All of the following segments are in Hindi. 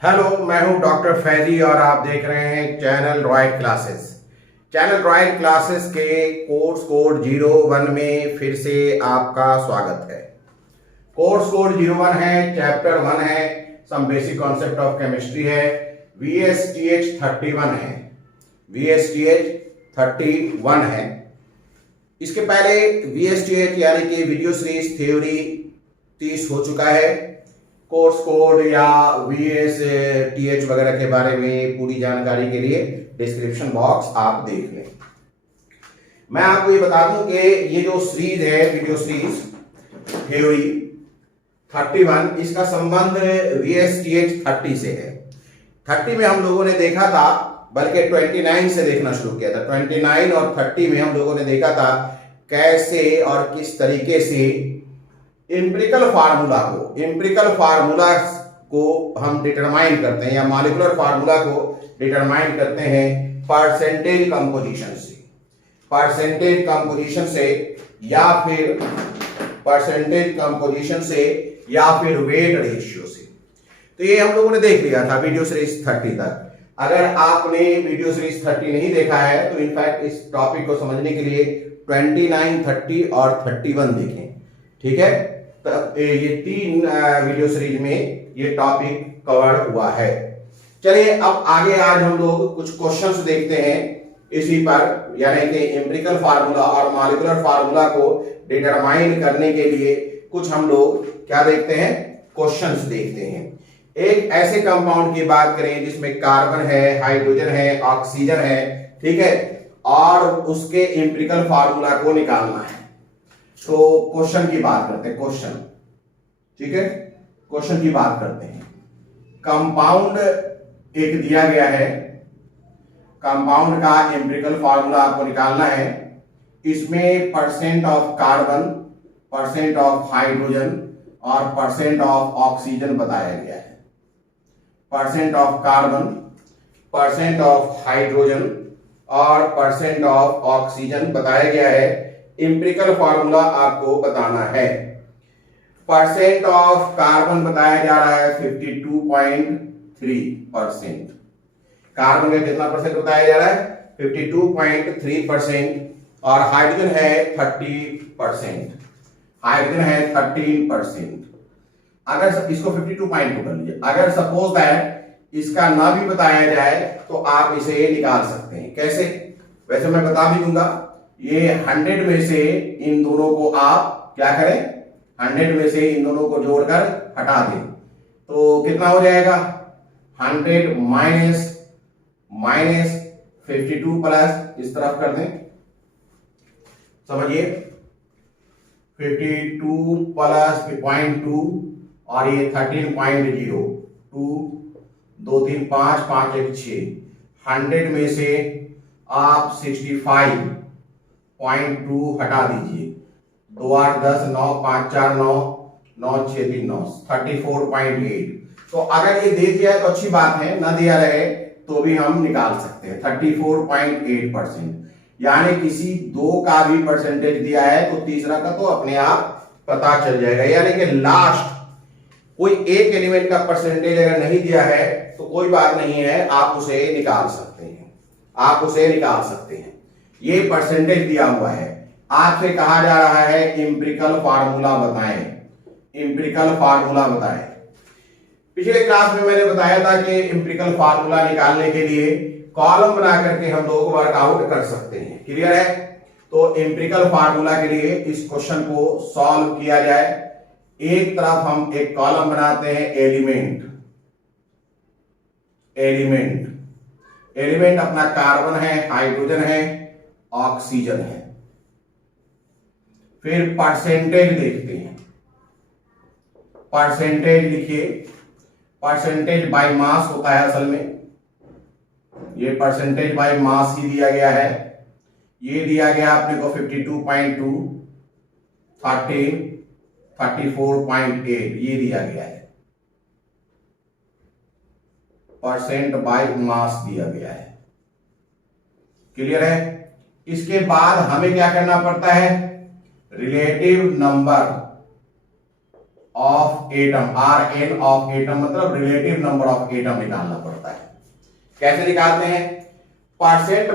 हेलो, मैं हूं डॉक्टर फैजी और आप देख रहे हैं channel royal classes. Channel royal classes के कोर्स कोड 01 में फिर से आपका स्वागत है। कोर्स कोड 01 है, चैप्टर 1 है, some basic concept of chemistry है, VSTH 31 है, VSTH 31 है। इसके पहले VSTH यानी कि वीडियो सीरीज थ्योरी 30 हो चुका है। कोर्स कोड या VSTH वगैरह के बारे में पूरी जानकारी के लिए डिस्क्रिप्शन बॉक्स आप देख लें। मैं आपको ये बता दूं कि ये जो सीरीज है, वीडियो सीरीज थ्योरी 31, इसका संबंध VSTH 30 से है। 30 में हम लोगों ने देखा था, बल्कि 29 से देखना शुरू किया था। 29 और 30 में हम लोगों ने देखा था कैसे और किस तरीके से एम्पिरिकल फार्मूला को हम डिटरमाइन करते हैं या मॉलिक्यूलर फार्मूला को डिटरमाइन करते हैं परसेंटेज कंपोजिशन से या फिर वेट रेशियो से। तो ये हम लोगों ने देख लिया था वीडियो सीरीज 30 तक। अगर आपने वीडियो सीरीज 30 नहीं देखा है तो इनफैक्ट इस टॉपिक को समझने के लिए 29, 30 और 31 देखें। ठीक है, तो ये 3 वीडियो सीरीज में ये टॉपिक कवर हुआ है। चलिए अब आगे आज हम लोग कुछ क्वेश्चंस देखते हैं इसी पर, यानी कि एम्पिरिकल फार्मूला और मॉलिक्यूलर फार्मूला को डिटरमाइन करने के लिए कुछ हम लोग क्या देखते हैं, क्वेश्चंस देखते हैं। एक ऐसे कंपाउंड की बात करें जिसमें कार्बन है, हाइड्रोजन है, ऑक्सीजन है, ठीक है, और उसके एम्पिरिकल फार्मूला को निकालना है। तो क्वेश्चन की बात करते हैं, क्वेश्चन, ठीक है, क्वेश्चन की बात करते हैं। कंपाउंड एक दिया गया है, कंपाउंड का एम्पिरिकल फार्मूला आपको निकालना है। इसमें percent of carbon, percent of hydrogen और परसेंट ऑफ ऑक्सीजन बताया गया है। Percent of carbon, percent of hydrogen और परसेंट ऑफ ऑक्सीजन बताया गया है। एम्पिरिकल फार्मूला आपको बताना है। परसेंट ऑफ कार्बन बताया जा रहा है 52.3%। कार्बन का कितना परसेंट बताया जा रहा है? 52.3%। और हाइड्रोजन है 30%, हाइड्रोजन है 13%। अगर इसको 52.2 कर लीजिए, अगर सपोज दैट इसका ना भी बताया जाए तो आप इसे निकाल सकते हैं। कैसे? वैसे मैं बता भी दूंगा। ये 100 में से इन दोनों को आप क्या करें, 100 में से इन दोनों को जोड़कर हटा दें तो कितना हो जाएगा? 100 माइनस 52 प्लस इस तरफ कर दें, समझिए 52 प्लस 0.2 और ये 13.0, 2 2 3 5 5 1 6। 100 में से आप 65.2 हटा दीजिए। 2 8 10 9 5 4 9 9 6 3 9 34.8। तो अगर ये दे दिया है तो अच्छी बात है, ना दिया रहे तो भी हम निकाल सकते हैं। 34.8%, यानी किसी दो का भी परसेंटेज दिया है तो तीसरा का तो अपने आप पता चल जाएगा। यानी कि लास्ट कोई एक एलिमेंट का परसेंटेज अगर नहीं दिया है तो कोई बात नहीं है, आप उसे निकाल सकते हैं, आप उसे निकाल सकते हैं। ये परसेंटेज दिया हुआ है। आपसे कहा जा रहा है एम्पिरिकल फार्मूला बताएं, एम्पिरिकल फार्मूला बताएं। पिछले क्लास में मैंने बताया था कि एम्पिरिकल फार्मूला निकालने के लिए कॉलम बना करके हम लोग वर्कआउट कर सकते हैं। क्लियर है? तो एम्पिरिकल फार्मूला के लिए इस क्वेश्चन को सॉल्व किया जाए। एक तरफ हम एक कॉलम बनाते हैं, एलिमेंट, एलिमेंट, एलिमेंट अपना कार्बन है, हाइड्रोजन है, ऑक्सीजन है। फिर परसेंटेज देखते हैं, परसेंटेज लिखिए। परसेंटेज बाय मास होता है असल में, ये परसेंटेज बाय मास ही दिया गया है। ये दिया गया अपने को 52.2, 30, 34.8 ये दिया गया है। परसेंट बाय मास दिया गया है। क्लियर है? इसके बाद हमें क्या करना पड़ता है? Relative number of atom, Rn of atom मतलब रिलेटिव नंबर ऑफ एटम निकालना पड़ता है। कैसे निकालते हैं? परसेंट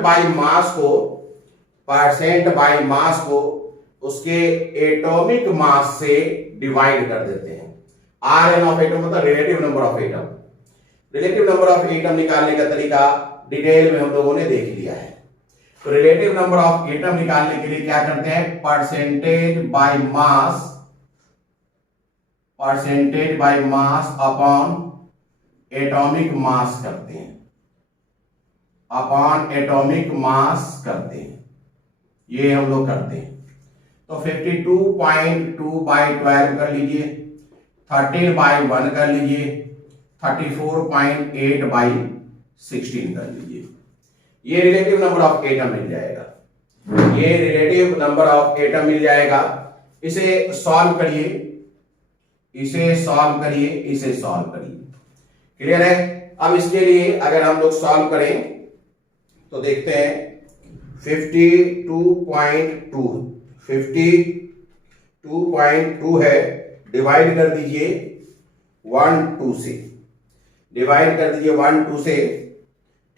बाय मास को उसके एटॉमिक मास से डिवाइड कर देते हैं। Rn ऑफ एटम मतलब relative number of atom. Relative number of atom निकालने का तरीका डिटेल में हम लोगों ने देख लिया है। तो रिलेटिव नंबर ऑफ एटम निकालने के लिए क्या करते हैं? Percentage by mass upon atomic mass करते हैं, ये हम लोग करते हैं। तो 52.2 बाई 12 कर लीजिए, 13 बाई 1 कर लीजिए, 34.8 बाई 16 कर लीजिए। ये रिलेटिव नंबर ऑफ एटम मिल जाएगा। इसे सॉल्व करिए। क्लियर है? अब इसके लिए अगर हम लोग सॉल्व करें तो देखते हैं 52.2 है, डिवाइड कर दीजिए 1 2 से,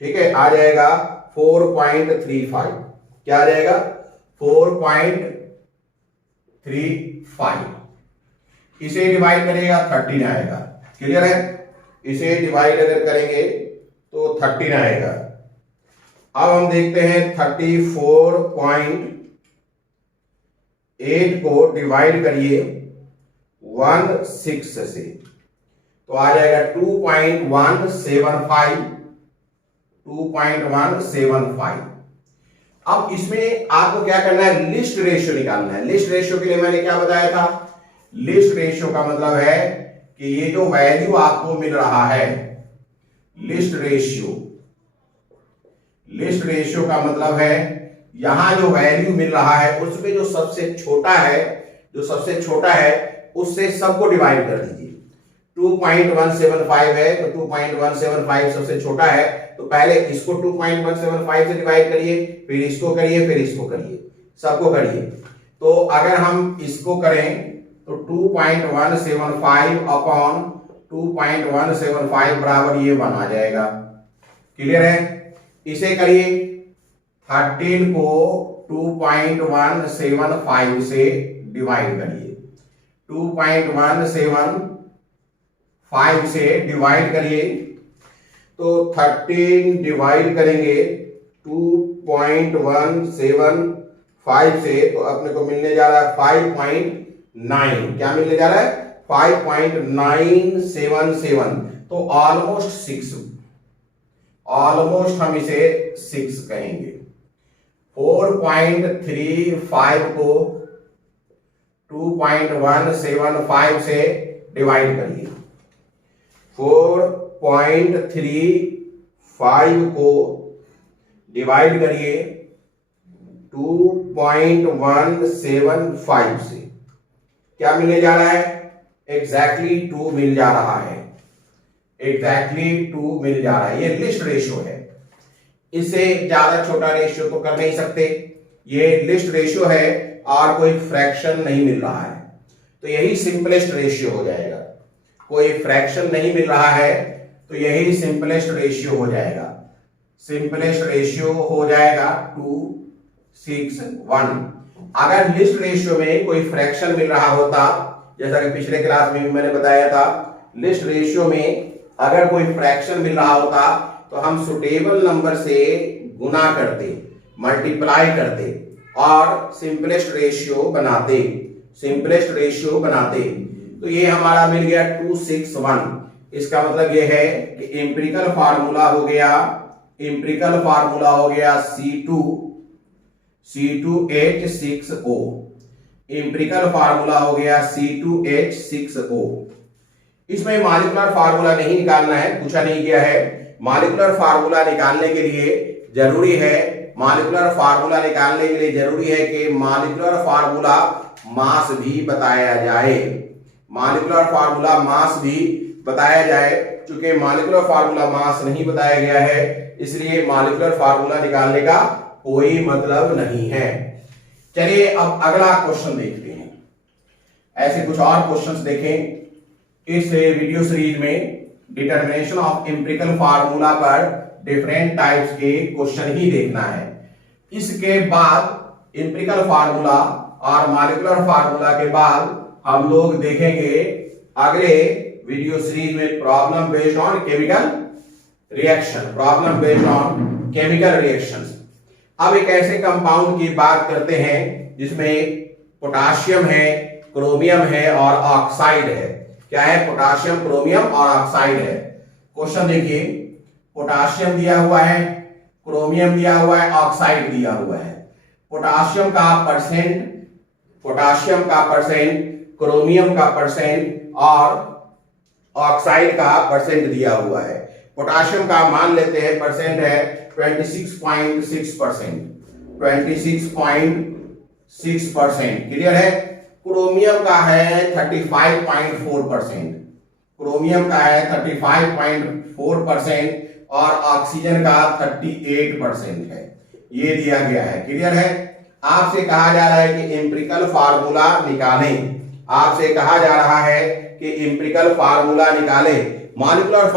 ठीक है, आ जाएगा 4.35। क्या आ जाएगा? 4.35। इसे डिवाइड करेगा 13 आएगा। क्लियर है? इसे डिवाइड अगर करेंगे तो 13 आएगा। अब हम देखते हैं 34.8 को डिवाइड करिए 16 से, तो आ जाएगा 2.175। अब इसमें आपको क्या करना है? लिस्ट रेशियो निकालना है। लिस्ट रेशियो के लिए मैंने क्या बताया था? लिस्ट रेशियो का मतलब है कि ये जो वैल्यू आपको मिल रहा है, लिस्ट रेशियो का मतलब है यहां जो वैल्यू मिल रहा है उसमें जो सबसे छोटा है उससे सबको डिवाइड कर दीजिए। 2.175 है तो 2.175 सबसे छोटा है, तो पहले इसको 2.175 से डिवाइड करिए, फिर इसको करिए, सबको करिए। तो अगर हम इसको करें तो 2.175 अपॉन 2.175 बराबर ये 1 आ जाएगा। क्लियर है? इसे करिए 13 को 2.175 से डिवाइड करिए, 2.175 से डिवाइड करिए, तो 13 डिवाइड करेंगे 2.175 से तो अपने को मिलने जा रहा है 5.9। क्या मिलने जा रहा है? 5.977। तो ऑलमोस्ट हम इसे 6 कहेंगे। 4.35 को 2.175 से डिवाइड करिए, 4.35 को डिवाइड करिए 2.175 से, क्या मिलने जा रहा है? एग्जैक्टली 2 मिल जा रहा है। ये लिस्ट रेशियो है। इससे ज्यादा छोटा रेशियो तो कर नहीं सकते। ये लिस्ट रेशियो है और कोई फ्रैक्शन नहीं मिल रहा है, तो यही सिंपलेस्ट रेशियो हो जाएगा। कोई फ्रैक्शन नहीं मिल रहा है तो यही सिंपलेस्ट रेशियो हो जाएगा। 261। अगर लिस्ट रेशियो में कोई फ्रैक्शन मिल रहा होता, जैसा कि पिछले क्लास में भी मैंने बताया था, लिस्ट रेशियो में अगर कोई फ्रैक्शन मिल रहा होता तो हम सुटेबल नंबर से गुना करते, मल्टीप्लाई करते और सिंपलेस्ट रेशियो बनाते। तो ये हमारा मिल गया 261। इसका मतलब ये है कि एम्पिरिकल फार्मूला हो गया C2H6O। एम्पिरिकल फार्मूला हो गया C2H6O। इसमें मॉलिक्यूलर फार्मूला नहीं निकालना है, पूछा नहीं गया है। मॉलिक्यूलर फार्मूला निकालने के लिए जरूरी है कि मॉलिक्यूलर फार्मूला मास भी बताया जाए। चूंकि मॉलिक्यूलर फार्मूला मास नहीं बताया गया है, इसलिए मॉलिक्यूलर फार्मूला निकालने का कोई मतलब नहीं है। चलिए अब अगला क्वेश्चन देखते हैं। ऐसे कुछ और क्वेश्चंस देखें इस वीडियो सीरीज में। डिटर्मिनेशन ऑफ एम्पिरिकल फार्मूला पर डिफरेंट टाइप्स के क्वेश्चन ही देखना है। इसके बाद एम्पिरिकल फार्मूला और मॉलिक्यूलर फार्मूला के बाद हम लोग देखेंगे अगले वीडियो सीरीज में problem based on chemical reaction, problem based on chemical reactions. अब एक ऐसे कंपाउंड की बात करते हैं जिसमें पोटाशियम है, क्रोमियम है और ऑक्साइड है। क्या है? पोटाशियम, क्रोमियम और ऑक्साइड है। क्वेश्चन देखिए, पोटाशियम दिया हुआ है, क्रोमियम दिया हुआ है, ऑक्साइड दिया हुआ है। पोटाशियम का परसेंट, क्रोमियम का परसेंट और ऑक्साइड का परसेंट दिया हुआ है। पोटाशियम का मान लेते हैं परसेंट है 26.6%, 26.6%। क्लियर है? क्रोमियम का है 35.4%, क्रोमियम का है 35.4% और ऑक्सीजन का 38% है। ये दिया गया है। क्लियर है? आपसे कहा जा रहा है कि एम्पिरिकल फार्मूला निकालें। आपसे कहा जा रहा है कि एम्पिरिकल फार्मूला निकालें। मॉलिक्यूलर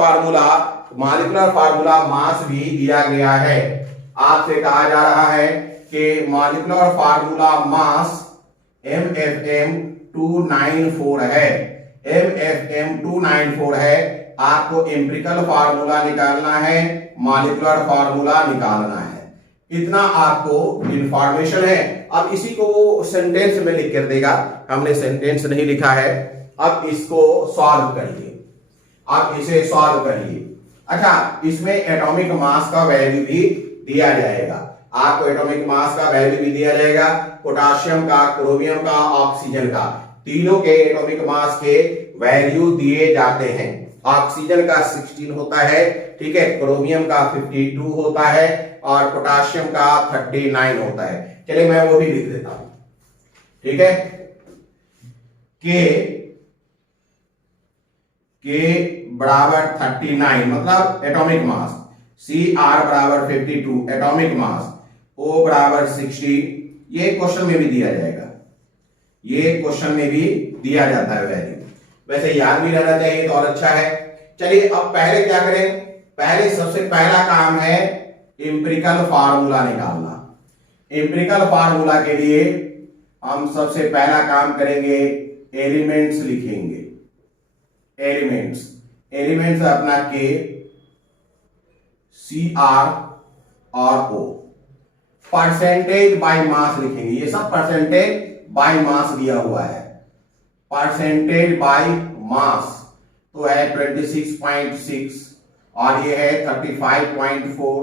फार्मूला मास भी दिया गया है। आपसे कहा जा रहा है कि मॉलिक्यूलर फार्मूला मास MFM 294 है, MFM 294 है। आपको एम्पिरिकल फार्मूला निकालना है, मॉलिक्यूलर फार्मूला निकालना है। इतना आपको इंफॉर्मेशन है। अब इसी को वो सेंटेंस में लिख कर देगा, हमने सेंटेंस नहीं लिखा है। अब इसको सॉल्व करिए, आप इसे सॉल्व करिए। अच्छा, इसमें एटॉमिक मास का वैल्यू भी दिया जाएगा। आपको एटॉमिक मास का वैल्यू भी दिया जाएगा, पोटाशियम का, क्रोमियम का, ऑक्सीजन का, तीनों के एटॉमिक मास के वैल्यू दिए जाते हैं। ऑक्सीजन का 16 होता है, ठीक है, क्रोमियम का 52 होता है और पोटाशियम का 39 होता है। चलिए मैं वो भी लिख देता हूं, ठीक है। के बराबर 39 मतलब एटॉमिक मास, CR बराबर 52 एटॉमिक मास, O बराबर 16। ये क्वेश्चन में भी दिया जाएगा, ये क्वेश्चन में भी दिया जाता है वैल्यू। वैसे याद भी रहना चाहिए तो और अच्छा है। चलिए अब पहले क्या करें? पहले सबसे पहला काम है एम्पिरिकल फार्मूला निकालना। एम्पिरिकल फार्मूला के लिए हम सबसे पहला काम करेंगे, एलिमेंट्स लिखेंगे। एलिमेंट्स अपना के, CR और O। परसेंटेज बाय मास लिखेंगे, ये सब परसेंटेज बाय मास दिया हुआ है। परसेंटेज बाय मास तो है 26.6 और ये है 35.4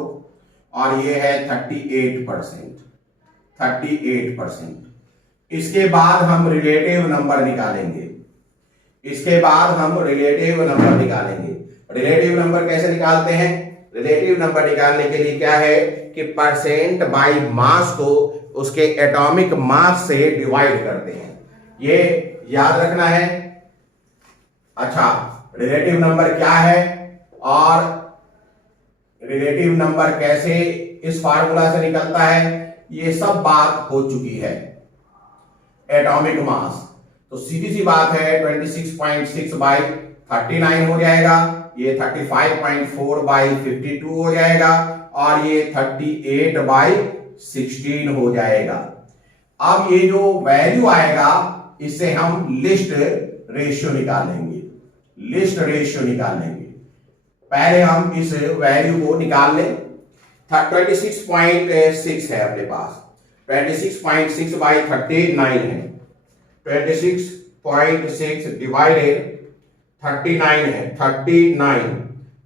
और ये है 38%। इसके बाद हम रिलेटिव नंबर निकालेंगे। रिलेटिव नंबर कैसे निकालते हैं? रिलेटिव नंबर निकालने के लिए क्या है कि परसेंट बाय मास को उसके एटॉमिक मास से डिवाइड करते हैं, ये याद रखना है। अच्छा, रिलेटिव नंबर क्या है और रिलेटिव नंबर कैसे इस फार्मूला से निकलता है, ये सब बात हो चुकी है। एटॉमिक मास तो सीधी सी बात है 26.6 बाई 39 हो जाएगा, ये 35.4 बाई 52 हो जाएगा और ये 38 बाई 16 हो जाएगा। अब ये जो वैल्यू आएगा इससे हम लिस्ट रेशियो निकालेंगे। पहले हम इस वैल्यू को निकाल लें। 26.6 है अपने पास, 26.6 बाई 39 है, 26.6 डिवाइडेड 39 है,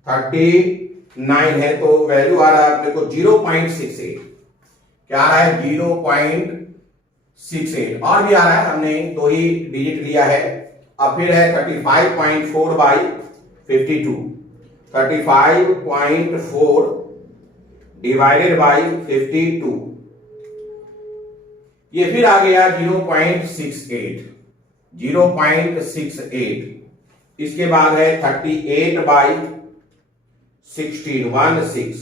39 है तो वैल्यू आ रहा है अपने को 0.68। क्या आ रहा है? 0.68 और भी आ रहा है, हमने 2 ही डिजिट लिया है। अब फिर है 35.4 बाई 52, 35.4 डिवाइडेड बाई 52, ये फिर आ गया 0.68। इसके बाद है 38 बाई 16,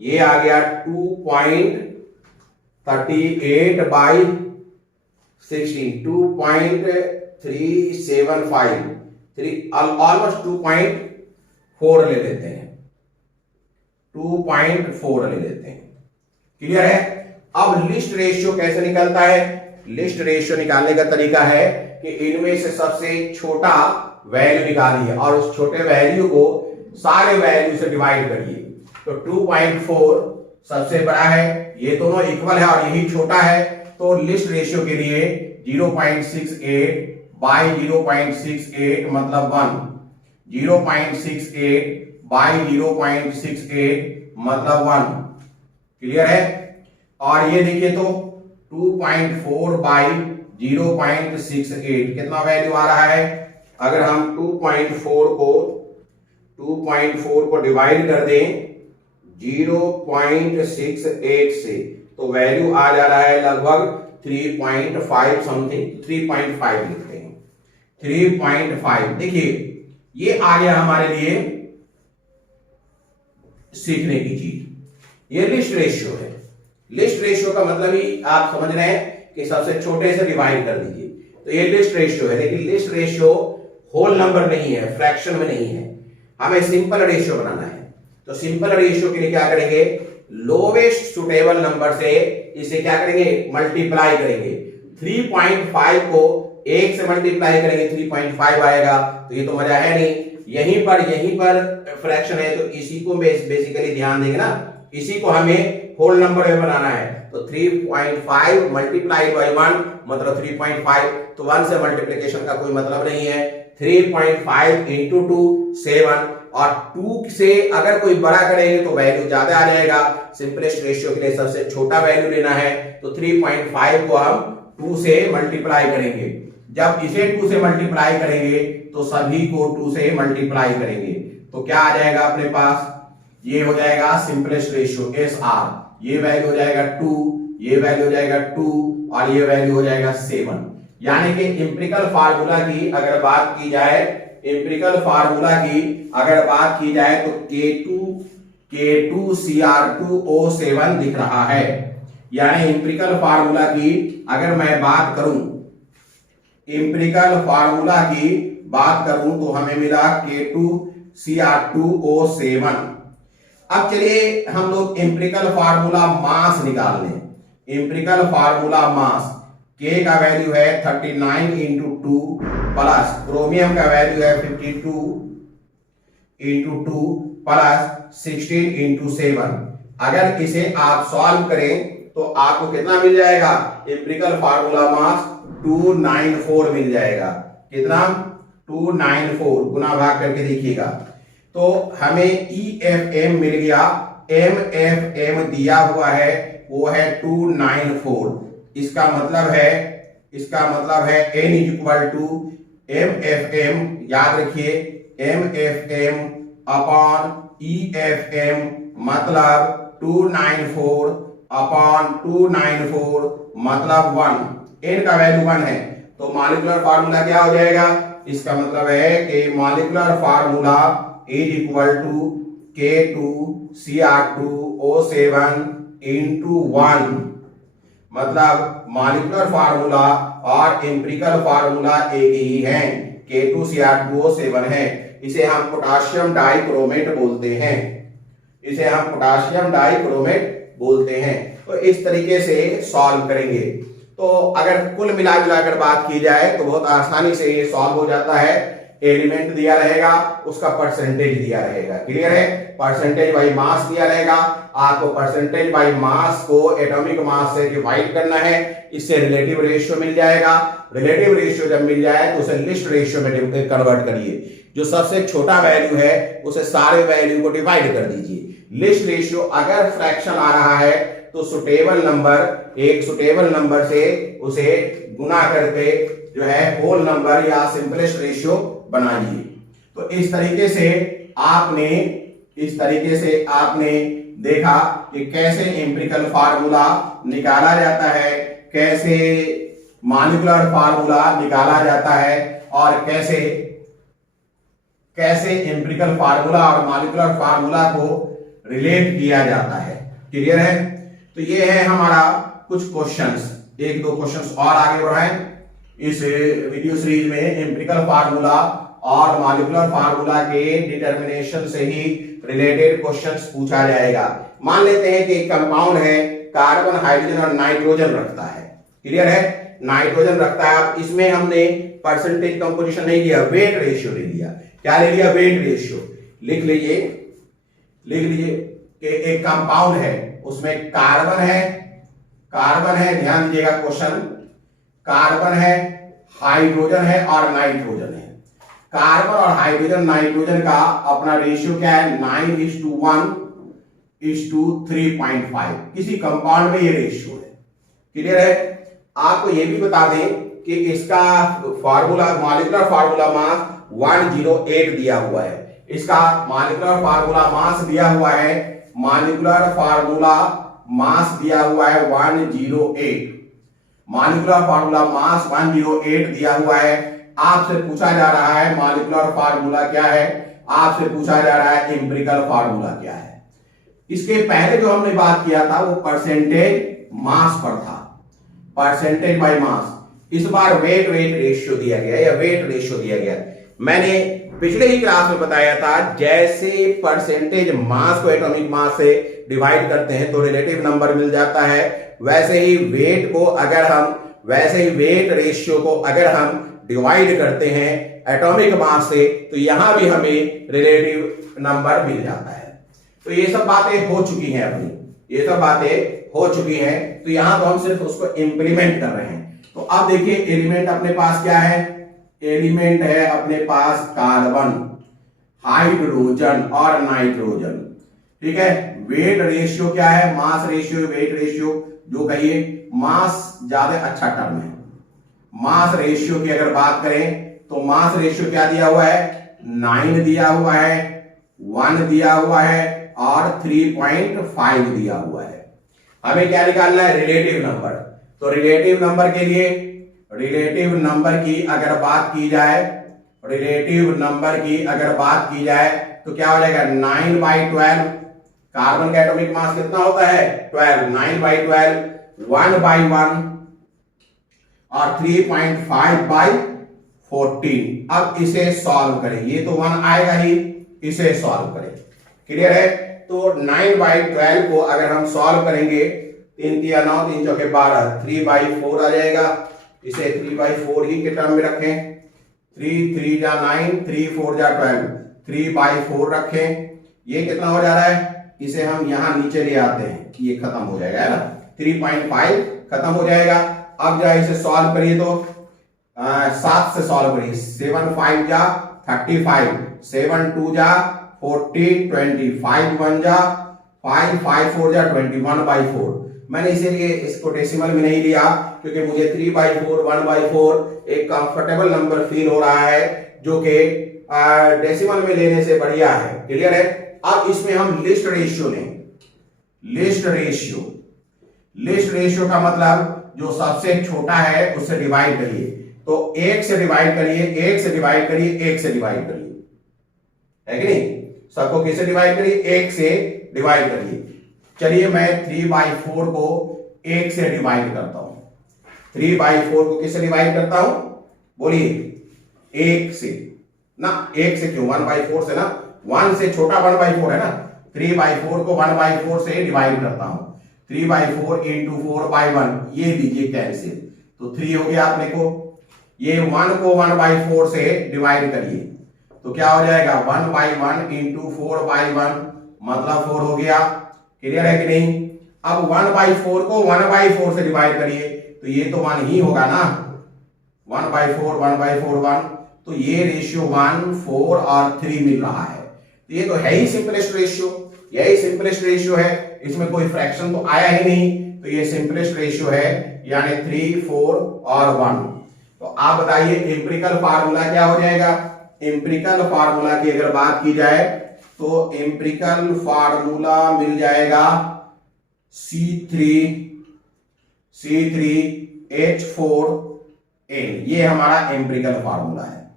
ये आ गया 2.38 बाई 16, 2.375, ऑलमोस्ट 2.4 ले लेते हैं, 2.4 ले लेते हैं। क्लियर है? अब लिस्ट रेशियो कैसे निकलता है? लिस्ट रेशियो निकालने का तरीका है कि इनमें से सबसे छोटा वैल्यू निकालिए और उस छोटे वैल्यू को सारे वैल्यू से डिवाइड करिए। तो 2.4 सबसे बड़ा है, ये दोनों इक्वल है और यही छोटा है, तो लिस्ट रेशियो के लिए 0.68 बाई 0.68 मतलब 1, 0.68 बाई 0.68 मतलब 1। क्लियर है? और ये देखिए तो 2.4 बाई 0.68 कितना वैल्यू आ रहा है? अगर हम 2.4 को डिवाइड कर दें 0.68 से, तो वैल्यू आ जा रहा है लगभग 3.5 समथिंग, 3.5 लिखते हैं, 3.5। देखिए ये आ गया हमारे लिए सीखने की चीज। ये लिस्ट रेशियो है। लिस्ट रेशियो का मतलब ही आप समझ रहे हैं कि सबसे छोटे से डिवाइड कर दीजिए, तो ये लिस्ट रेशियो है। लेकिन लिस्ट रेशियो होल नंबर नहीं है, फ्रैक्शन में नहीं है, हमें सिंपल रेशियो बनाना है। तो सिंपल रेशियो के लिए क्या करेंगे? लोवेस्ट सुटेबल नंबर से इसे क्या करेंगे? मल्टीप्लाई करेंगे। 3.5 को 1 से मल्टीप्लाई करेंगे 3.5 आएगा, तो ये तो मजा है नहीं। यहीं पर फ्रैक्शन है, तो इसी को बेसिकली ध्यान देंगे ना, इसी को हमें होल नंबर में बनाना है। तो 3.5 मल्टीप्लाइड बाई 1 मतलब 3.5, तो 1 से मल्टीप्लिकेशन का कोई मतलब नहीं है। 3.5 इंटू 2 7, और 2 से अगर कोई बड़ा करेंगे तो वैल्यू ज्यादा आ जाएगा। सिंपलेस्ट रेशियो के लिए सबसे छोटा वैल्यू लेना है, तो 3.5 को हम 2 से मल्टीप्लाई करेंगे। जब इसे 2 से मल्टीप्लाई करेंगे तो सभी को 2 से मल्टीप्लाई करेंगे, तो क्या आ जाएगा अपने पास? ये हो जाएगा सिंपलेस्ट रेशियो SR, ये वैल्यू हो जाएगा 2, ये वैल्यू हो जाएगा 2 और ये वैल्यू हो जाएगा 7। यानी कि एम्पिरिकल फार्मूला की अगर बात की जाए, तो K2CR2O7 दिख रहा है। यानी एम्पिरिकल फार्मूला की अगर मैं बात करूं, तो हमें मिला K2CR2O7। अब चलिए हम लोग एम्पिरिकल फार्मूला मास निकाल लें। एम्पिरिकल फार्मूला मास, K का वैल्यू है 39 इंटू 2 प्लस क्रोमियम का वैल्यू है 52 इंटू 2 प्लस 16 इंटू 7। अगर इसे आप सॉल्व करें तो आपको कितना मिल जाएगा? एम्पिरिकल फार्मूला मास 294 मिल जाएगा। कितना? 294। गुना भाग करके देखिएगा तो हमें EFM मिल गया। MFM दिया हुआ है वो है 294। इसका मतलब है N इक्वल टू MFM, याद रखिए MFM अपॉन EFM मतलब 294 अपॉन 294 मतलब 1। N का वैल्यू 1 है, तो मॉलिक्यूलर फार्मूला क्या हो जाएगा? इसका मतलब है कि molecular formula is equal to K2CR2O7 into 1। मतलब मॉलिक्यूलर फार्मूला और एम्पिरिकल फार्मूला एक ही है, K2CR2O7 है। इसे हम पोटाशियम डाइक्रोमेट बोलते हैं। तो इस तरीके से सॉल्व करेंगे। तो अगर कुल मिलाकर बात की जाए तो बहुत आसानी से ये सॉल्व हो जाता है। एलिमेंट दिया रहेगा, उसका परसेंटेज दिया रहेगा। क्लियर है? परसेंटेज बाई मास दिया रहेगा, आपको परसेंटेज बाई मास को एटॉमिक मास से डिवाइड करना है। इससे रिलेटिव रेशियो मिल जाएगा। रिलेटिव रेशियो जब मिल जाए तो उसे लिस्ट रेशियो में कन्वर्ट करिए। जो सबसे छोटा वैल्यू है उसे सारे वैल्यू को डिवाइड कर दीजिए। लिस्ट रेशियो अगर फ्रैक्शन आ रहा है तो एक सुटेबल नंबर से उसे गुना करके जो है होल नंबर या सिंपलेस्ट रेशियो बनाइए। तो इस तरीके से आपने देखा कि कैसे एम्पिरिकल फार्मूला निकाला जाता है, कैसे मॉलिक्यूलर फार्मूला निकाला जाता है और कैसे एम्पिरिकल फार्मूला और मॉलिक्यूलर फार्मूला को रिलेट किया जाता है। क्लियर है? तो ये है हमारा कुछ क्वेश्चंस। एक दो क्वेश्चंस और आगे बढ़ाएं इस वीडियो सीरीज में। एम्पिरिकल फार्मूला और मॉलिक्यूलर फार्मूला के डिटर्मिनेशन से ही रिलेटेड क्वेश्चंस पूछा जाएगा। मान लेते हैं कि एक कंपाउंड है, कार्बन, हाइड्रोजन और नाइट्रोजन रखता है। क्लियर है, नाइट्रोजन रखता है। अब इसमें हमने परसेंटेज कंपोजिशन नहीं लिया, वेट रेशियो ले लिया। क्या ले लिया? Weight ratio. लिख लीजिए कि एक कंपाउंड है, उसमें कार्बन है, ध्यान दीजिएगा क्वेश्चन, कार्बन है, हाइड्रोजन है और नाइट्रोजन है। कार्बन और हाइड्रोजन नाइट्रोजन का अपना रेशियो क्या है? 9:1:3.5। किसी कंपाउंड में ये रेशियो है। क्लियर है। आपको ये भी बता दें कि इसका फार्मूला, मॉलिक्यूलर फार्मूला मास 108 दिया हुआ है। इसका मॉलिक्यूलर फार्मूला मास दिया हुआ है, मॉलिक्यूलर फार्मूला मास दिया हुआ है 108। मॉलिक्यूलर फार्मूला मास 108 दिया हुआ है। आपसे पूछा जा रहा है मॉलिक्यूलर फार्मूला क्या है, आपसे पूछा जा रहा है एम्पिरिकल फार्मूला क्या है। इसके पहले जो हमने बात किया था वो परसेंटेज मास पर था, परसेंटेज बाय मास। इस बार वेट रेशियो दिया गया या वेट रेशियो दिया गया। मैंने पिछले ही क्लास में बताया था, जैसे परसेंटेज मास को एटॉमिक मास से डिवाइड करते हैं तो रिलेटिव नंबर मिल जाता है, वैसे ही वेट रेशियो को अगर हम डिवाइड करते हैं एटॉमिक मास से तो यहां भी हमें रिलेटिव नंबर मिल जाता है। तो ये सब बातें हो चुकी हैं अपनी, ये सब बातें हो चुकी हैं। तो यहां तो हम सिर्फ उसको इंप्लीमेंट कर रहे हैं। तो अब देखिए एलिमेंट अपने पास क्या है, एलिमेंट है अपने पास कार्बन, हाइड्रोजन और नाइट्रोजन। ठीक है। वेट रेशियो क्या है? मास रेशियो, वेट रेशियो जो कहिए, मास ज्यादा अच्छा टर्म है। मास रेशियो की अगर बात करें तो मास रेशियो क्या दिया हुआ है? 9 दिया हुआ है, 1 दिया हुआ है और 3.5 दिया हुआ है। हमें क्या निकालना है? Relative number. तो रिलेटिव नंबर के लिए, रिलेटिव नंबर की अगर बात की जाए, रिलेटिव नंबर की अगर बात की जाए तो क्या हो जाएगा? 9/12। कार्बन का एटॉमिक मास कितना होता है? 12। 9/12, 1/1 और 3.5/14। अब इसे सॉल्व करें, ये तो 1 आएगा ही, इसे सॉल्व करें। क्लियर है। तो 9/12 को अगर हम सॉल्व करेंगे, 3 तिया 9, 3 चौके 12, 3/4 आ जाएगा। इसे 3/4 ही के टर्म में रखें। 3 3 जा 9, 3 4 जा 12, 3/4 रखें। ये कितना हो जा रहा है? इसे हम यहां नीचे ले आते हैं, ये खत्म हो जाएगा, है ना। 3.5 खत्म हो जाएगा। अब जा इसे सॉल्व करिए तो 7 से सॉल्व करिए। 7 5 जा 35, 7 2 जा 14, 25 1 जा 5, 5 4 जा 21/4। मैंने इसीलिए इसको डेसिमल में नहीं लिया क्योंकि मुझे 3/4, 1/4 एक कंफर्टेबल नंबर फील हो रहा है, जो कि डेसिमल में लेने से बढ़िया है। क्लियर है। अब इसमें हम लिस्ट रेशियो लें। लिस्ट रेशियो का मतलब जो सबसे छोटा है उससे डिवाइड करिए। तो 1 से डिवाइड करिए, 1 से डिवाइड करिए, 1 से डिवाइड करिए, है कि नहीं। सबको किससे डिवाइड करिए? 1 से डिवाइड करिए। चलिए मैं 3/4 को 1 से डिवाइड करता हूं। 3/4 को किससे डिवाइड करता हूं? बोलिए। 1 से ना, 1 से क्यों? 1/4 से ना। 1 से छोटा 1/4 है ना। 3/4 को 1/4 से डिवाइड करता हूं। 3/4 into 4/1, ये दीजिए कैंसिल, तो 3 हो गया अपने को। ये 1 को 1/4 से डिवाइड करिए तो क्या हो जाएगा? 1/1 into 4/1 मतलब 4 हो गया। क्लियर है कि नहीं। अब 1/4 को 1/4 से डिवाइड करिए तो ये तो 1 ही होगा ना। 1/4 1/4 1, तो ये रेशियो 1 4 और 3 मिल रहा है। तो ये तो है ही सिंपलेस्ट रेशियो, यही सिंपलेस्ट रेशियो है। इसमें कोई फ्रैक्शन तो आया ही नहीं, तो ये सिंपलेस्ट रेशियो है, यानी 3 4 और 1। तो आप बताइए एम्पिरिकल फार्मूला क्या हो जाएगा? एम्पिरिकल फार्मूला की अगर बात की जाए तो एम्पिरिकल फार्मूला मिल जाएगा C3H4n। ये हमारा एम्पिरिकल फार्मूला है।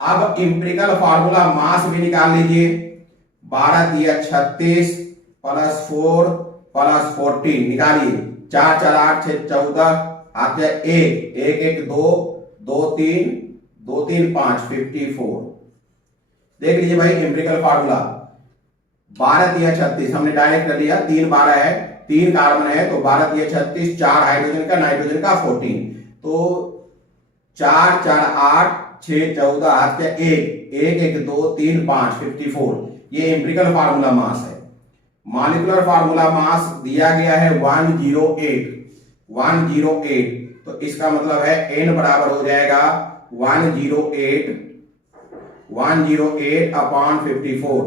अब एम्पिरिकल फार्मूला मास भी निकाल लीजिए। 12 दिया 36 प्लस 4 प्लस 14 निकालिए। 4 4 8 6 14 आप क्या एक एक एक दो, दो तीन, दो तीन पांच, 54। देख लीजिए भाई एम्पिरिकल फार्मूला, 12 दिया 36, हमने डायरेक्ट कर लिया, 3 12 है, 3 कार्बन है तो 12 दिया 36, 4 हाइड्रोजन का, नाइट्रोजन का 14, तो 4 4 8 6 14, हाथ क्या एक एक एक दो तीन 5, 54। ये एम्पिरिकल फार्मूला मास है। मॉलिक्यूलर फार्मूला मास दिया गया है 108, 108, तो इसका मतलब है n बराबर हो जाएगा 108 अपॉन 54।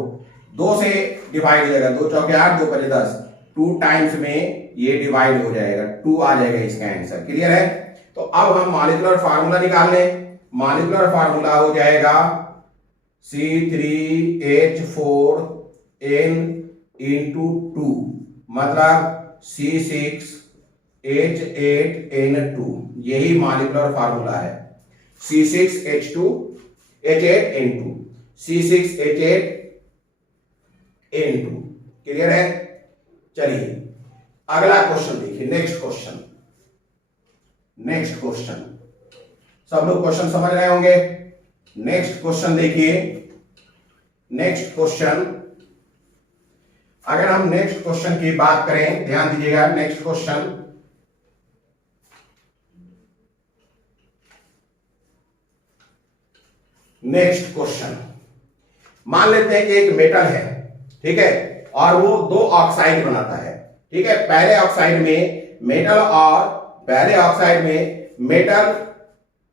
2 से डिवाइड हो जाएगा, 2 चौके 8, 2 पचे 10, 2 टाइम्स में ये डिवाइड हो जाएगा, 2 आ जाएगा इसका आंसर। क्लियर है? तो अब हम मॉलिक्यूलर फार्मूला निकाल लें। मॉलिक्यूलर फार्मूला हो जाएगा C3H4n इंटू 2, मतलब C6H8n2, यही मॉलिक्यूलर फार्मूला है। C6H8n2, C6H8n2। क्लियर है? चलिए अगला क्वेश्चन देखिए, नेक्स्ट क्वेश्चन सब लोग क्वेश्चन समझ रहे होंगे। नेक्स्ट क्वेश्चन देखिए, नेक्स्ट क्वेश्चन, अगर हम नेक्स्ट क्वेश्चन की बात करें, ध्यान दीजिएगा, नेक्स्ट क्वेश्चन मान लेते हैं कि एक मेटल है, ठीक है, और वो 2 ऑक्साइड बनाता है, ठीक है। पहले ऑक्साइड में मेटल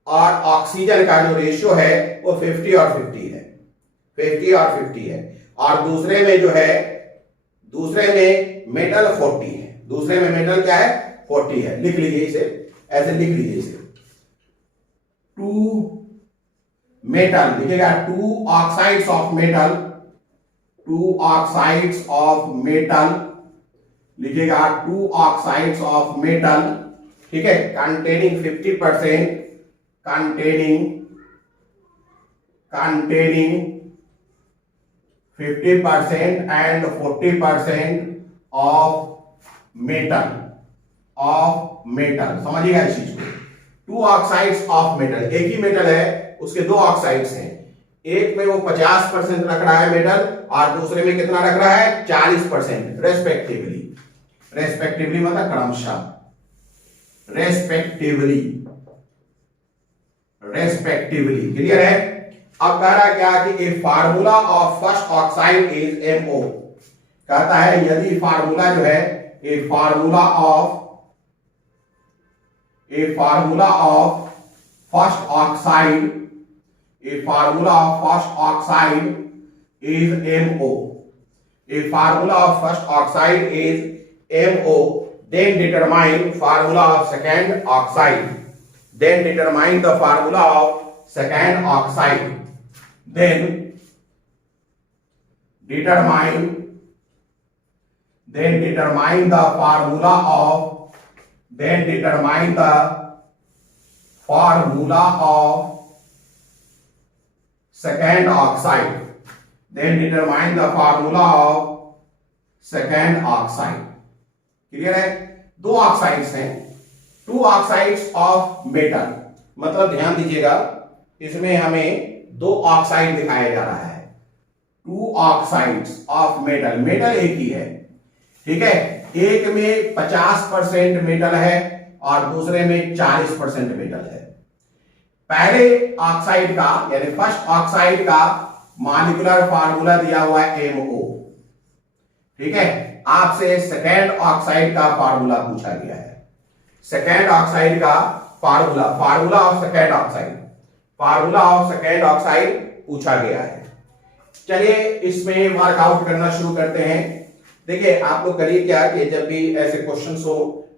और ऑक्सीजन का जो रेशियो है वो 50 और 50 है, 50 और 50 है, और दूसरे में जो है, दूसरे में मेटल 40 है, दूसरे में मेटल क्या है 40 है। लिख लीजिए इसे, ऐसे लिख लीजिए इसे, 2 मेटल लिखेगा, 2 oxides of metal, 2 oxides of metal लिखेगा, 2 ऑक्साइड्स ऑफ मेटल, ठीक है, containing 50%, containing 50% and 40% of metal, समझिएगा इस चीज को। 2 ऑक्साइड्स ऑफ मेटल, एक ही मेटल है, उसके 2 ऑक्साइड्स हैं, एक में वो 50% रख रहा है मेटल और दूसरे में कितना रख रहा है 40% रेस्पेक्टिवली मतलब क्रमशः, रेस्पेक्टिवली। क्लियर है? अब कह रहा क्या कि a formula of first oxide is MO, कहता है यदि फार्मूला जो है a formula of first oxide is MO, a formula of first oxide is MO, then determine formula of second oxide, then determine the formula of second oxide, then determine the formula of second oxide, then determine the formula of second oxide। Clear है? 2 ऑक्साइड्स हैं, 2 ऑक्साइड्स ऑफ मेटल, मतलब ध्यान दीजिएगा इसमें हमें 2 ऑक्साइड दिखाया जा रहा है, 2 ऑक्साइड्स ऑफ मेटल, मेटल एक ही है, ठीक है, एक में 50% मेटल है और दूसरे में 40% मेटल है। पहले ऑक्साइड का यानी फर्स्ट ऑक्साइड का मॉलिक्यूलर फार्मूला दिया हुआ है MO, ठीक है। आपसे सेकेंड ऑक्साइड का फार्मूला पूछा गया है, सेकेंड ऑक्साइड का फार्मूला ऑफ सेकेंड ऑक्साइड पूछा गया है। चलिए इसमें वर्कआउट करना शुरू करते हैं। देखिए आप लोग करिए क्या कि जब भी ऐसे क्वेश्चंस हो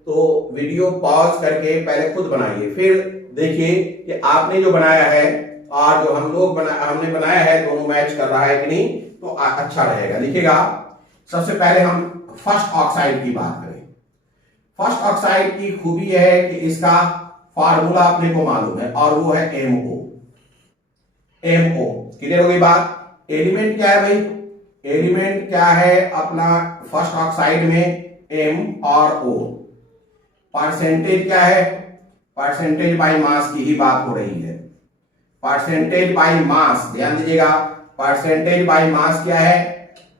तो वीडियो पॉज करके पहले खुद बनाइए, फिर देखिए कि आपने जो बनाया है और जो हमने बनाया है दोनों मैच कर रहा है कि नहीं, तो अच्छा रहेगा। लिखिएगा, सबसे पहले हम फर्स्ट ऑक्साइड की बात करें। फर्स्ट ऑक्साइड की खूबी है कि इसका फार्मूला अपने को मालूम है और वो है MO। क्लियर हो गई बात? एलिमेंट क्या है भाई? एलिमेंट क्या है अपना फर्स्ट ऑक्साइड में M और O। परसेंटेज क्या है? परसेंटेज बाय मास की ही बात हो रही है। परसेंटेज बाय मास, ध्यान दीजिएगा, परसेंटेज बाय मास क्या है,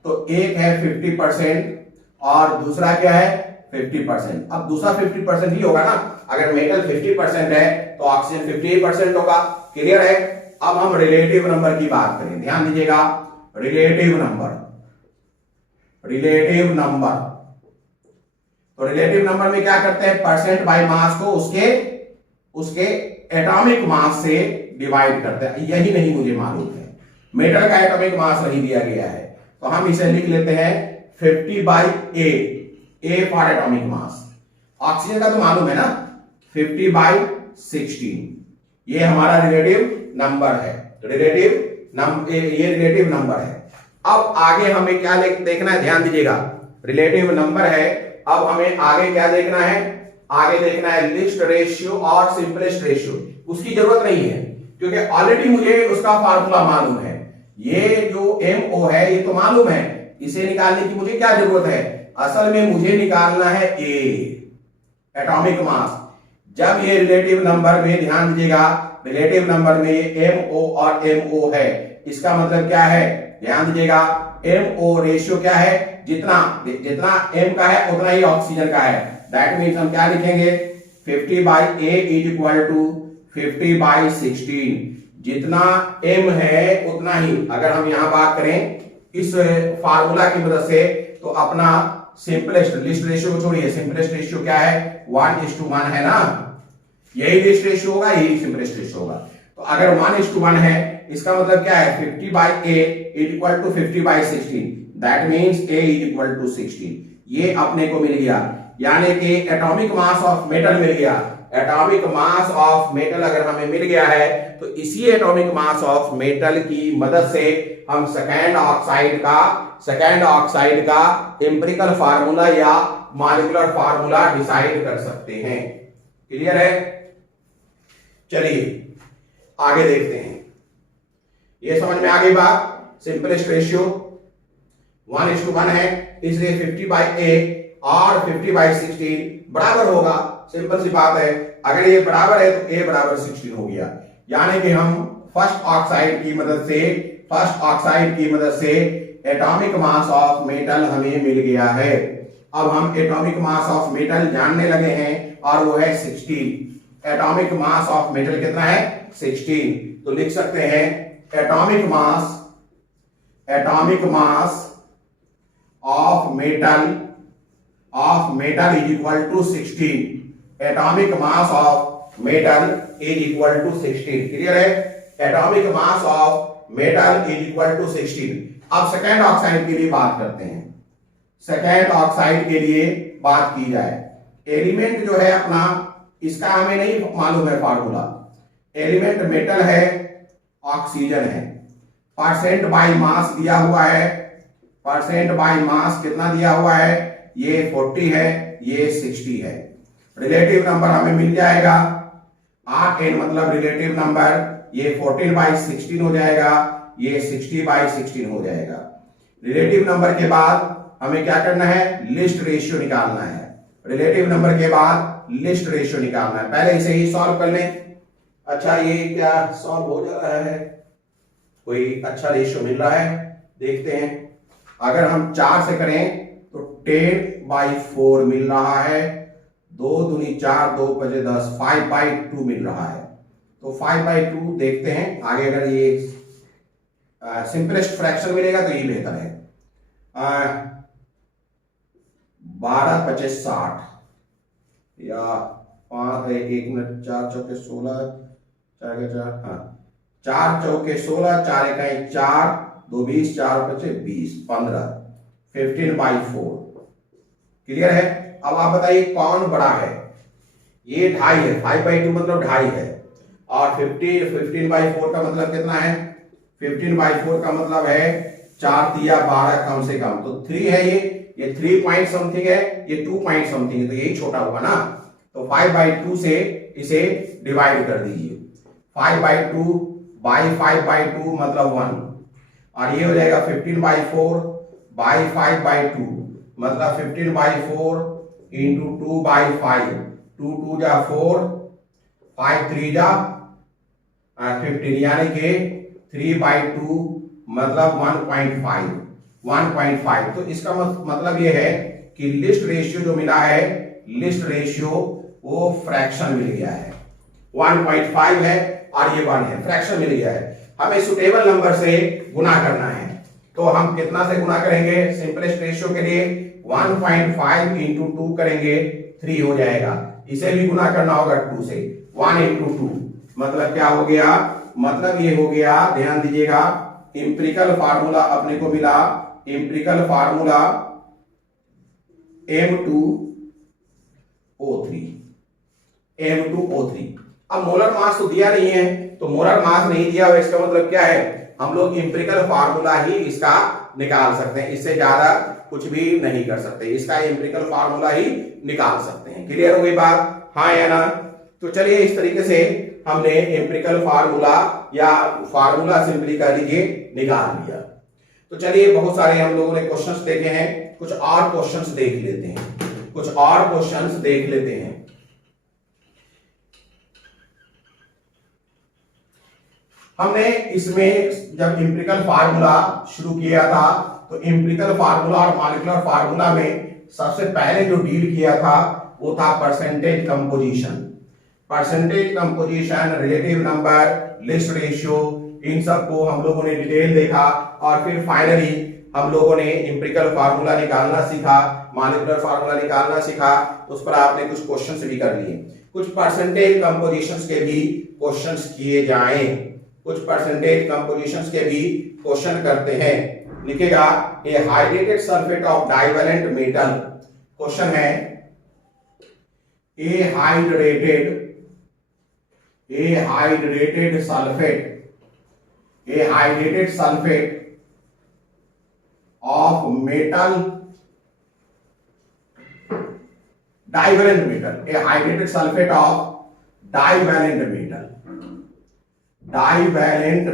तो एक है 50% और दूसरा क्या है 50%। अब दूसरा 50% ही होगा ना, अगर मेटल 50% है तो ऑक्सीजन 58% होगा। क्लियर है। अब हम रिलेटिव नंबर की बात करें, ध्यान दीजिएगा, रिलेटिव नंबर, रिलेटिव नंबर। तो रिलेटिव नंबर में क्या करते हैं, परसेंट बाय मास को उसके एटॉमिक मास से डिवाइड करते हैं। यही नहीं मुझे मालूम है, मेटल का एटॉमिक मास नहीं दिया गया है, तो हम इसे लिख लेते हैं 50/A, A for atomic mass. Oxygen का तो मालूम है ना, 50/16, ये हमारा रिलेटिव नंबर है। ये रिलेटिव नंबर है। अब आगे हमें क्या देखना है, ध्यान दीजिएगा, रिलेटिव नंबर है। अब हमें आगे क्या देखना है, आगे देखना है लिस्ट रेशियो और सिंपलेस्ट रेशियो। उसकी जरूरत नहीं है क्योंकि ऑलरेडी मुझे उसका फार्मूला मालूम है। ये जो MO है ये तो मालूम है, इसे निकालने की मुझे क्या जरूरत है, असल में मुझे निकालना है A, एटॉमिक मास। जब ये रिलेटिव नंबर में, ध्यान दीजिएगा, रिलेटिव नंबर में ये MO और MO है, इसका मतलब क्या है, ध्यान दीजिएगा, MO रेशियो क्या है, जितना M का है उतना ही ऑक्सीजन का है। दैट मीन्स हम क्या लिखेंगे, 50/A इज इक्वल टू 50/16। जितना M है उतना ही, अगर हम यहां बात करें इस फार्मूला की मदद से, तो अपना सिंपलेस्ट, लिस्ट रेशियो को छोड़िए, सिंपलेस्ट रेशियो क्या है, 1:1 है ना, यही लिस्ट रेशियो होगा, यही सिंपलेस्ट रेशियो होगा। तो अगर 1:1 है, इसका मतलब क्या है, 50/A is equal to 50/16। That means A is equal to 16। ये अपने को मिल गया, यानी कि एटॉमिक मास ऑफ मेटल मिल गया। एटॉमिक मास ऑफ मेटल अगर हमें मिल गया है, तो इसी एटॉमिक मास ऑफ मेटल की मदद से हम सेकेंड ऑक्साइड का एम्पिरिकल फार्मूला या मॉलिक्यूलर फार्मूला डिसाइड कर सकते हैं। क्लियर है। चलिए आगे देखते हैं, ये समझ में आ गई बात। सिंपलेस्ट रेशियो 1:1 है, इसलिए 50/A और 50/16 बराबर होगा। सिंपल सी बात है, अगर ये बराबर है तो A बराबर 16 हो गया। यानी कि हम फर्स्ट ऑक्साइड की मदद से एटॉमिक मास ऑफ मेटल हमें मिल गया है। अब हम एटॉमिक मास ऑफ मेटल जानने लगे हैं और वो है 16। एटॉमिक मास ऑफ मेटल कितना है, 16। तो लिख सकते हैं atomic mass of metal is equal to 16। Atomic mass of metal is equal to 16। Clear है। Atomic mass of metal is equal to 16। अब सेकेंड ऑक्साइड के लिए बात करते हैं। सेकेंड ऑक्साइड के लिए बात की जाए, एलिमेंट जो है अपना, इसका हमें नहीं मालूम है फार्मूला। एलिमेंट मेटल है, ऑक्सीजन है, परसेंट बाय मास दिया हुआ है। परसेंट बाय मास कितना दिया हुआ है, ये 40 है, ये 60 है। रिलेटिव नंबर हमें मिल जाएगा Rn, मतलब रिलेटिव नंबर, ये 14/16 हो जाएगा, ये 60/16 हो जाएगा। रिलेटिव नंबर के बाद हमें क्या करना है, लिस्ट रेशियो निकालना है। रिलेटिव नंबर के बाद लिस्ट रेशियो निकालना है। पहले इसे ही सॉल्व कर लें। अच्छा, ये क्या सॉल्व हो जा रहा है, कोई अच्छा रेशियो मिल रहा है, देखते हैं। अगर हम 4 से करें तो 10/4 मिल रहा है, 2 दूनी 4, 2 5 10, 5/2 मिल रहा है। तो 5/2 देखते हैं आगे। अगर ये सिंपलेस्ट फ्रैक्शन मिलेगा तो ये बेहतर है। 12 25 60 या 5 1 मिनट, 4 चौके 16, 4 के 4, हाँ 4 चौके 16, 4 इकाई 4, 2 20, 4 25 20, 15, 15/4। क्लियर है। अब आप बताइए कौन बड़ा है, ये 2.5 है, 5/2 मतलब 2.5 है, और 15/4 का मतलब कितना है, 15/4 का मतलब है 4 तिया 12 कम से कम, तो 3 है, ये 3 पॉइंट समथिंग है, ये 2 पॉइंट समथिंग है, तो यही छोटा हुआ ना। तो 5/2 से इसे डिवाइड कर दीजिए। 5/2 बाई 5/2 मतलब 1, और ये हो जाएगा 15/4 बाई 5/2 मतलब 15/4 इंटू 2/5, 2 2 जा 4, 5 3 जा 15 यानी कि 3/2 मतलब 1.5 तो इसका मतलब ये है कि लिस्ट रेशियो जो मिला है, लिस्ट रेशियो वो फ्रैक्शन मिल गया है, 1.5 है और ये 1 है, फ्रैक्शन मिल गया है। हमें सुटेबल नंबर से गुना करना है, तो हम कितना से गुना करेंगे? सिंपलेस्ट रेशियो के लिए 1.5 इंटू 2 करेंगे, 3 हो जाएगा। इसे भी गुना करना होगा 2 से, 1 इंटू 2 मतलब क्या हो गया? मतलब ये हो गया, ध्यान दीजिएगा, इंपेरिकल फार्मूला अपने को मिला, इंपेरिकल फार्मूला M2O3। अब मोलर मास तो दिया नहीं है, तो मोलर मास नहीं दिया हुआ, इसका मतलब क्या है? हम लोग इंपेरिकल फार्मूला ही इसका निकाल सकते हैं, इससे ज्यादा कुछ भी नहीं कर सकते, इसका इंपेरिकल फार्मूला ही निकाल सकते हैं। क्लियर हो गई बात? हाँ या ना? तो चलिए इस तरीके से हमने इंपेरिकल फार्मूला या फार्मूला सिंपली कह लीजिए निकाल लिया। तो चलिए बहुत सारे हम लोगों ने क्वेश्चंस देखे हैं, कुछ और क्वेश्चंस देख लेते हैं, कुछ और क्वेश्चंस देख लेते हैं। हमने इसमें जब इंपेरिकल फार्मूला शुरू किया था, तो इंपेरिकल फार्मूला और मॉलिक्यूलर फार्मूला में सबसे पहले जो डील किया था वो था percentage composition, relative number, list ratio, इन सब को हम लोगों ने डिटेल देखा। और फिर फाइनली हम लोगों ने इंपेरिकल फार्मूला निकालना सीखा, मॉलिक्यूलर फार्मूला निकालना सीखा, उस पर आपने कुछ क्वेश्चंस भी कर लिए। कुछ परसेंटेज कंपोजिशंस के भी क्वेश्चंस किए जाएं, कुछ परसेंटेज कंपोजिशंस के भी क्वेश्चन करते हैं। लिखेगा a hydrated sulphate of divalent metal, question है a hydrated sulphate of metal, divalent metal, a hydrated sulphate of divalent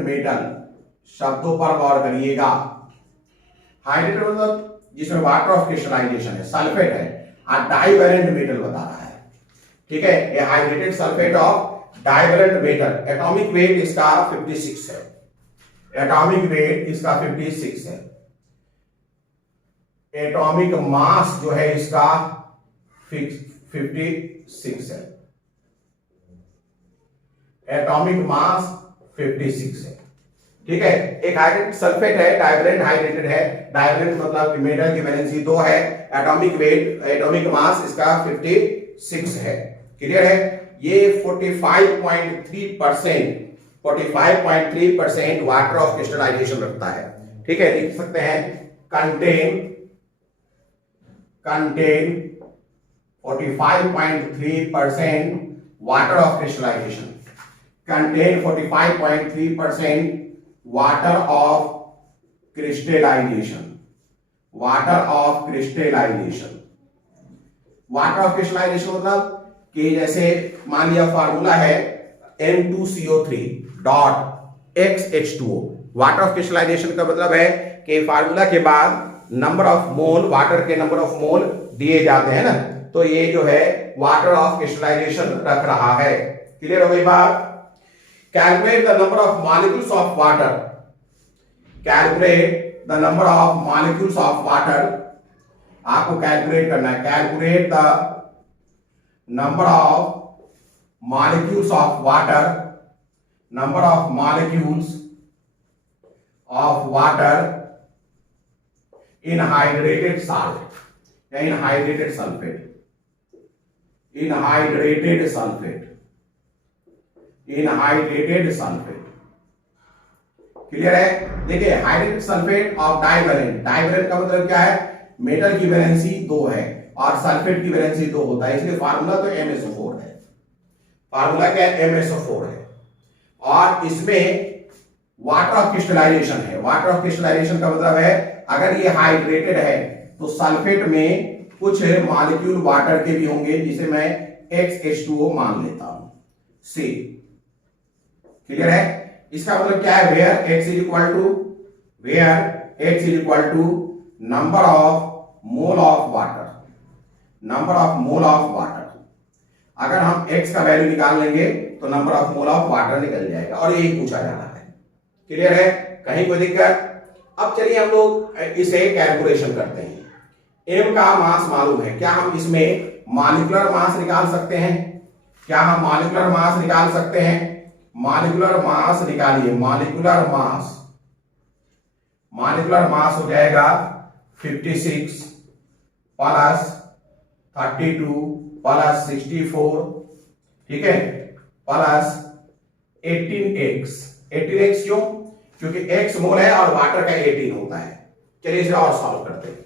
metal, शब्दों पर गौर करिएगा। हाइड्रेटेड मतलब जिसमें वाटर ऑफ क्रिस्टलाइजेशन है, सल्फेट है, और डाइवैलेंट मेटल बता रहा है, ठीक है। A hydrated sulphate of divalent metal, atomic weight इसका 56 है, एटॉमिक वेट इसका 56 है, एटॉमिक मास जो है इसका 56 है, एटॉमिक मास 56 है, ठीक है। एक हाइड्रेटेड सल्फेट है, डाइवैलेंट हाइड्रेटेड है, डाइवैलेंट मतलब मेटल की वैलेंसी 2 है, एटॉमिक वेट, एटॉमिक मास इसका 56 है। क्लियर है? ये 45.3% वाटर ऑफ क्रिस्टलाइजेशन रखता है, ठीक है। लिख सकते हैं contain 45.3% water of crystallization, contain 45.3% water of crystallization, water of crystallization मतलब कि जैसे मान लिया फार्मूला है N2CO3 dot XH2O, water of crystallisation का मतलब है कि फार्मूला के बाद नंबर ऑफ मोल, वाटर के नंबर ऑफ मोल दिए जाते हैं ना, तो ये जो है वाटर ऑफ क्रिस्टलाइजेशन रख रहा है। क्लियर हो गई बात? Calculate the number of molecules of water. Calculate the number of molecules of water. आपको कैलकुलेट करना है, calculate the number of molecules of water, number of molecules of water in hydrated salt या इन हाइड्रेटेड सल्फेट, इनहाइड्रेटेड सल्फेट। क्लियर है? देखिए hydrated sulphate of divalent, divalent का मतलब क्या है? मेटल की वैलेंसी 2 है और सल्फेट की वैलेंसी 2 होता है, इसलिए फार्मूला तो MsO4 है, फार्मूला क्या है? MsO4 है। और इसमें वाटर ऑफ क्रिस्टलाइजेशन है, वाटर ऑफ क्रिस्टलाइजेशन का मतलब है अगर ये हाइड्रेटेड है तो सल्फेट में कुछ मॉलिक्यूल वाटर के भी होंगे, जिसे मैं XH2O मान लेता हूं, C। क्लियर है? इसका मतलब क्या है? Where x is equal to number of mole of water, अगर हम x का वैल्यू निकाल लेंगे तो number of mole of water निकल जाएगा, और यही पूछा जाना है। क्लियर है? कहीं कोई दिक्कत? अब चलिए हम लोग इसे कैलकुलेशन करते हैं। m का मास मालूम है, क्या हम इसमें मॉलिक्यूलर मास निकाल सकते हैं? क्या हम मॉलिक्यूलर मास निकाल सकते हैं? मॉलिक्यूलर मास निकालिए। मॉलिक्यूलर मास हो जाएगा 56 प्लस 32 प्लस 64, ठीक है, प्लस 18x। 18x क्यों? क्योंकि x मोल है और वाटर का 18 होता है। चलिए इसे और सॉल्व करते हैं।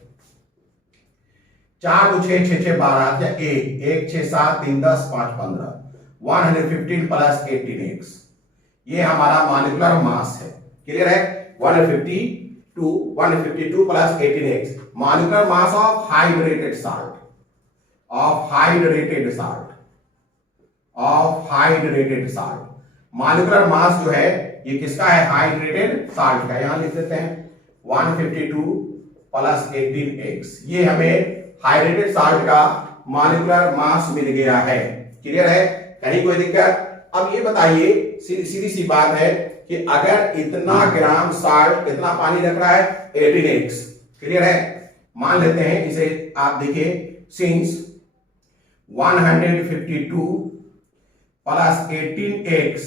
4 2 6 6 6 12 या 1 6 7 3 10 5 15 115 प्लस 18x, ये हमारा मॉलिक्यूलर मास है। क्लियर है? 152 plus 18x, molecular mass of hydrated salt, molecular mass जो है ये किसका है? हाइड्रेटेड साल्ट का। यहां लिख देते हैं 152 प्लस 18x, ये हमें हाइड्रेटेड साल्ट का मॉलिक्यूलर मास मिल गया है। क्लियर है? कहीं कोई दिक्कत? अब ये बताइए, सीधी सी बात है कि अगर इतना ग्राम साल्ट, इतना पानी रख रहा है 18x, क्लियर है? मान लेते हैं इसे, आप देखिए, सिंस 152 प्लस 18x,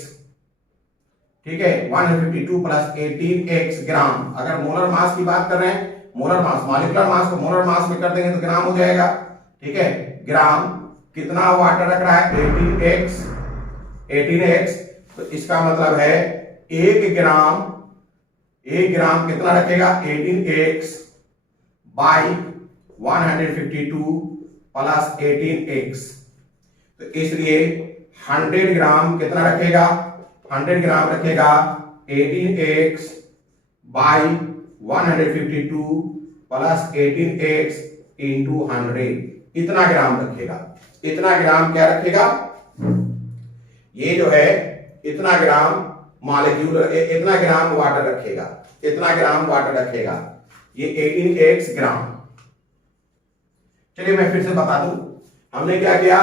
ठीक है, 152 प्लस 18x ग्राम। अगर मोलर मास की बात कर रहे हैं, मोलर मास, मॉलिक्यूलर मास को मोलर मास में कर देंगे तो ग्राम हो जाएगा, ठीक है। ग्राम कितना वाटर रख रहा है? 18x, तो इसका मतलब है 1 ग्राम कितना रखेगा? 18x बाई 152 प्लस 18x, तो इसलिए 100 ग्राम कितना रखेगा? 100 ग्राम रखेगा 18x by 152 plus 18x into 100, इतना ग्राम रखेगा। इतना ग्राम क्या रखेगा? ये जो है इतना ग्राम मॉलिक्यूल, इतना ग्राम वाटर रखेगा, इतना ग्राम वाटर रखेगा, ये 18x ग्राम। चलिए मैं फिर से बता दूं, हमने क्या किया?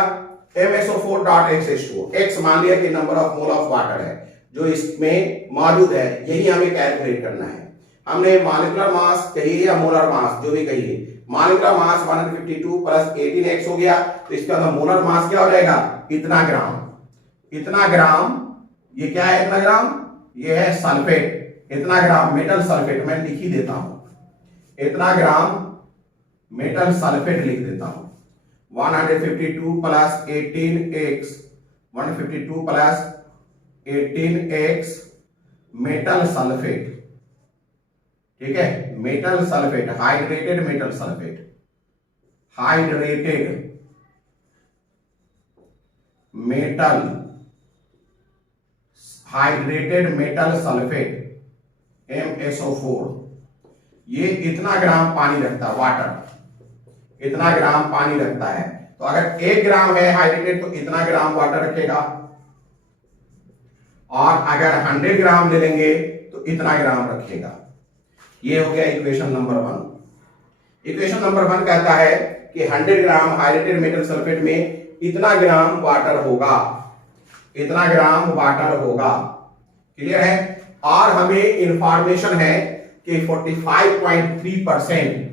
MSO4.X H2O, x मान लिया कि number of mole of water है जो इसमें मौजूद है, यही हमें कैलकुलेट करना है। हमने मॉलिक्यूलर मास कहिए या मोलर मास, जो भी कहिए, मॉलिक्यूलर मास 152 प्लस 18x हो गया, तो इसका मतलब मोलर मास क्या हो जाएगा? इतना ग्राम। इतना ग्राम, ये क्या है? इतना ग्राम, ये है सल्फेट। इतना ग्राम मेटल सल्फेट, मैं लिख ही देता हूं, इतना ग्राम मेटल सल्फेट लिख देता हूं। 152 plus 18x, 152 plus 18x metal sulphate, ठीक है, metal sulphate, hydrated metal sulphate, hydrated metal sulphate MSO4, ये इतना ग्राम पानी रखता है, वाटर इतना ग्राम पानी रखता है। तो अगर 1 ग्राम है हाइड्रेटेड तो इतना ग्राम वाटर रखेगा, और अगर 100 ग्राम ले लेंगे तो इतना ग्राम रखेगा। ये हो गया इक्वेशन नंबर 1। इक्वेशन नंबर 1 कहता है कि 100 ग्राम हाइड्रेटेड मेटल सल्फेट में इतना ग्राम वाटर होगा, इतना ग्राम वाटर होगा। क्लियर है? और हमें इंफॉर्मेशन है कि 45.3%,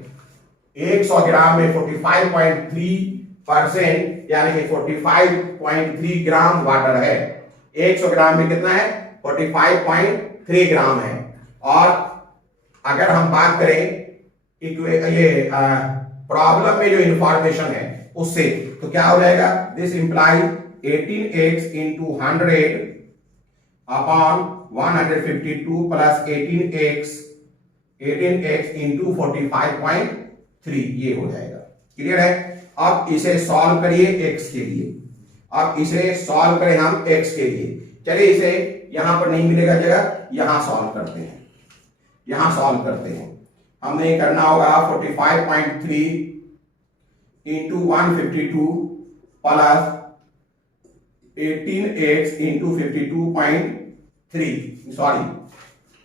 100 ग्राम में 45.3% यानी कि 45.3 ग्राम वाटर है। 100 ग्राम में कितना है? 45.3 ग्राम है। और अगर हम बात करें ये प्रॉब्लम में जो इंफॉर्मेशन है उससे, तो क्या हो जाएगा? This imply 18x into 100 upon 152 plus 18x into 45.3, ये हो जाएगा। क्लियर है? अब इसे सॉल्व करिए x के लिए, अब इसे सॉल्व करें हम x के लिए। चलिए इसे यहां पर नहीं मिलेगा जगह, यहां सॉल्व करते हैं, यहां सॉल्व करते हैं। हमें करना होगा 45.3 into 152 plus 18x into 52.3, sorry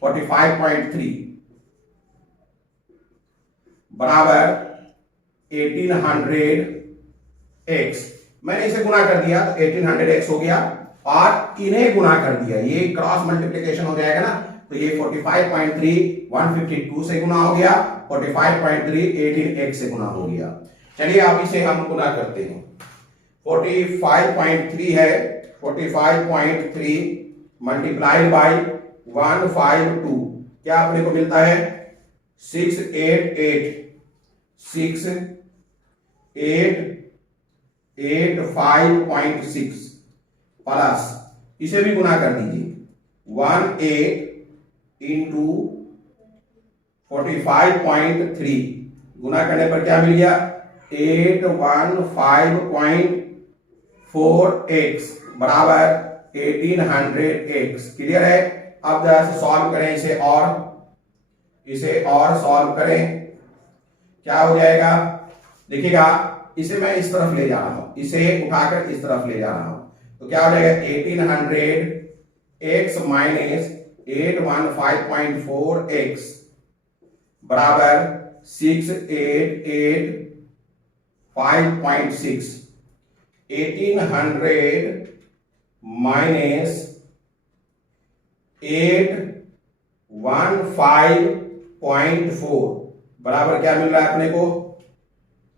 45.3 बराबर 1800x। मैंने इसे गुना कर दिया तो 1800x हो गया और इन्हें गुना कर दिया, ये क्रॉस मल्टीप्लिकेशन हो जाएगा ना, तो ये 45.3 152 से गुना हो गया, 45.3 18x से गुना हो गया। चलिए अब इसे हम गुना करते हैं। 45.3 है, 45.3 मल्टीप्लाइड बाई 152 क्या अपने को मिलता है 688 प्लस इसे भी गुना कर दीजिए 18 इंटू 45.3 गुना करने पर क्या मिल गया 815.4x बराबर 1800x। क्लियर है। अब जरा से सॉल्व करें इसे और सॉल्व करें, क्या हो जाएगा देखिएगा, इसे मैं इस तरफ ले जा रहा हूं, इसे उठाकर इस तरफ ले जा रहा हूं, तो क्या हो जाएगा 1800x माइनस 815.4x बराबर 6885.6। 1800 माइनस 815.4 बराबर क्या मिल रहा है अपने को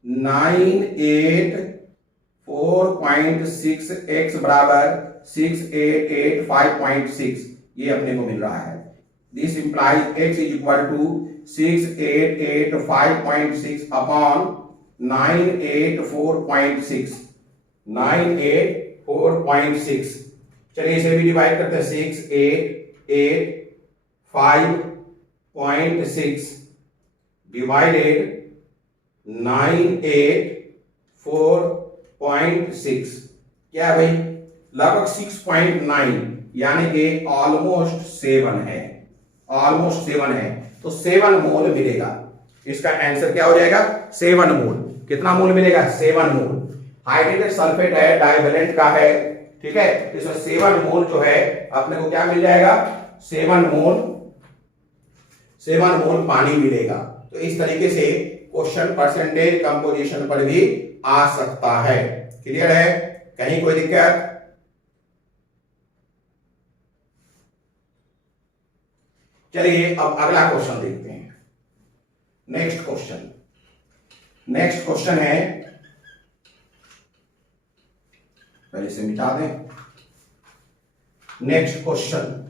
984.6x बराबर 6885.6 ये अपने को मिल रहा है। This implies x is equal to 6885.6 upon 984.6 984.6। चलिए इसे भी डिवाइड करते हैं 6885.6 डिवाइडेड 984.6 क्या है भाई लगभग 6.9 यानी कि ऑलमोस्ट 7 है, ऑलमोस्ट 7 है, तो 7 मोल मिलेगा। इसका आंसर क्या हो जाएगा 7 मोल। कितना मोल मिलेगा 7 मोल। हाइड्रोजन सल्फेट है, डाइवेलेंट का है, ठीक है, इसमें 7 मोल जो है अपने को क्या मिल जाएगा 7 मोल पानी मिलेगा। तो इस तरीके से क्वेश्चन परसेंटेज कंपोजिशन पर भी आ सकता है। क्लियर है, कहीं कोई दिक्कत? चलिए अब अगला क्वेश्चन देखते हैं। नेक्स्ट क्वेश्चन है, पहले इसे मिटा दें। नेक्स्ट क्वेश्चन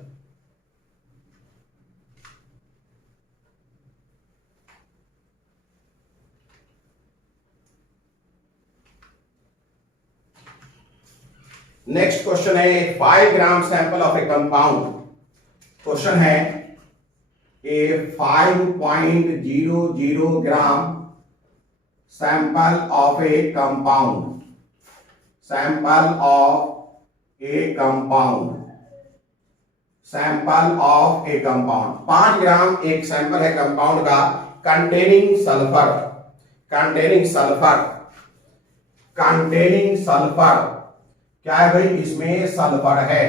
है 5 gram sample of A compound. Question है ए 5.00 gram sample of A compound, sample of A compound 5 ग्राम एक सैंपल है कंपाउंड का कंटेनिंग सल्फर क्या है भाई इसमें सल्फर है,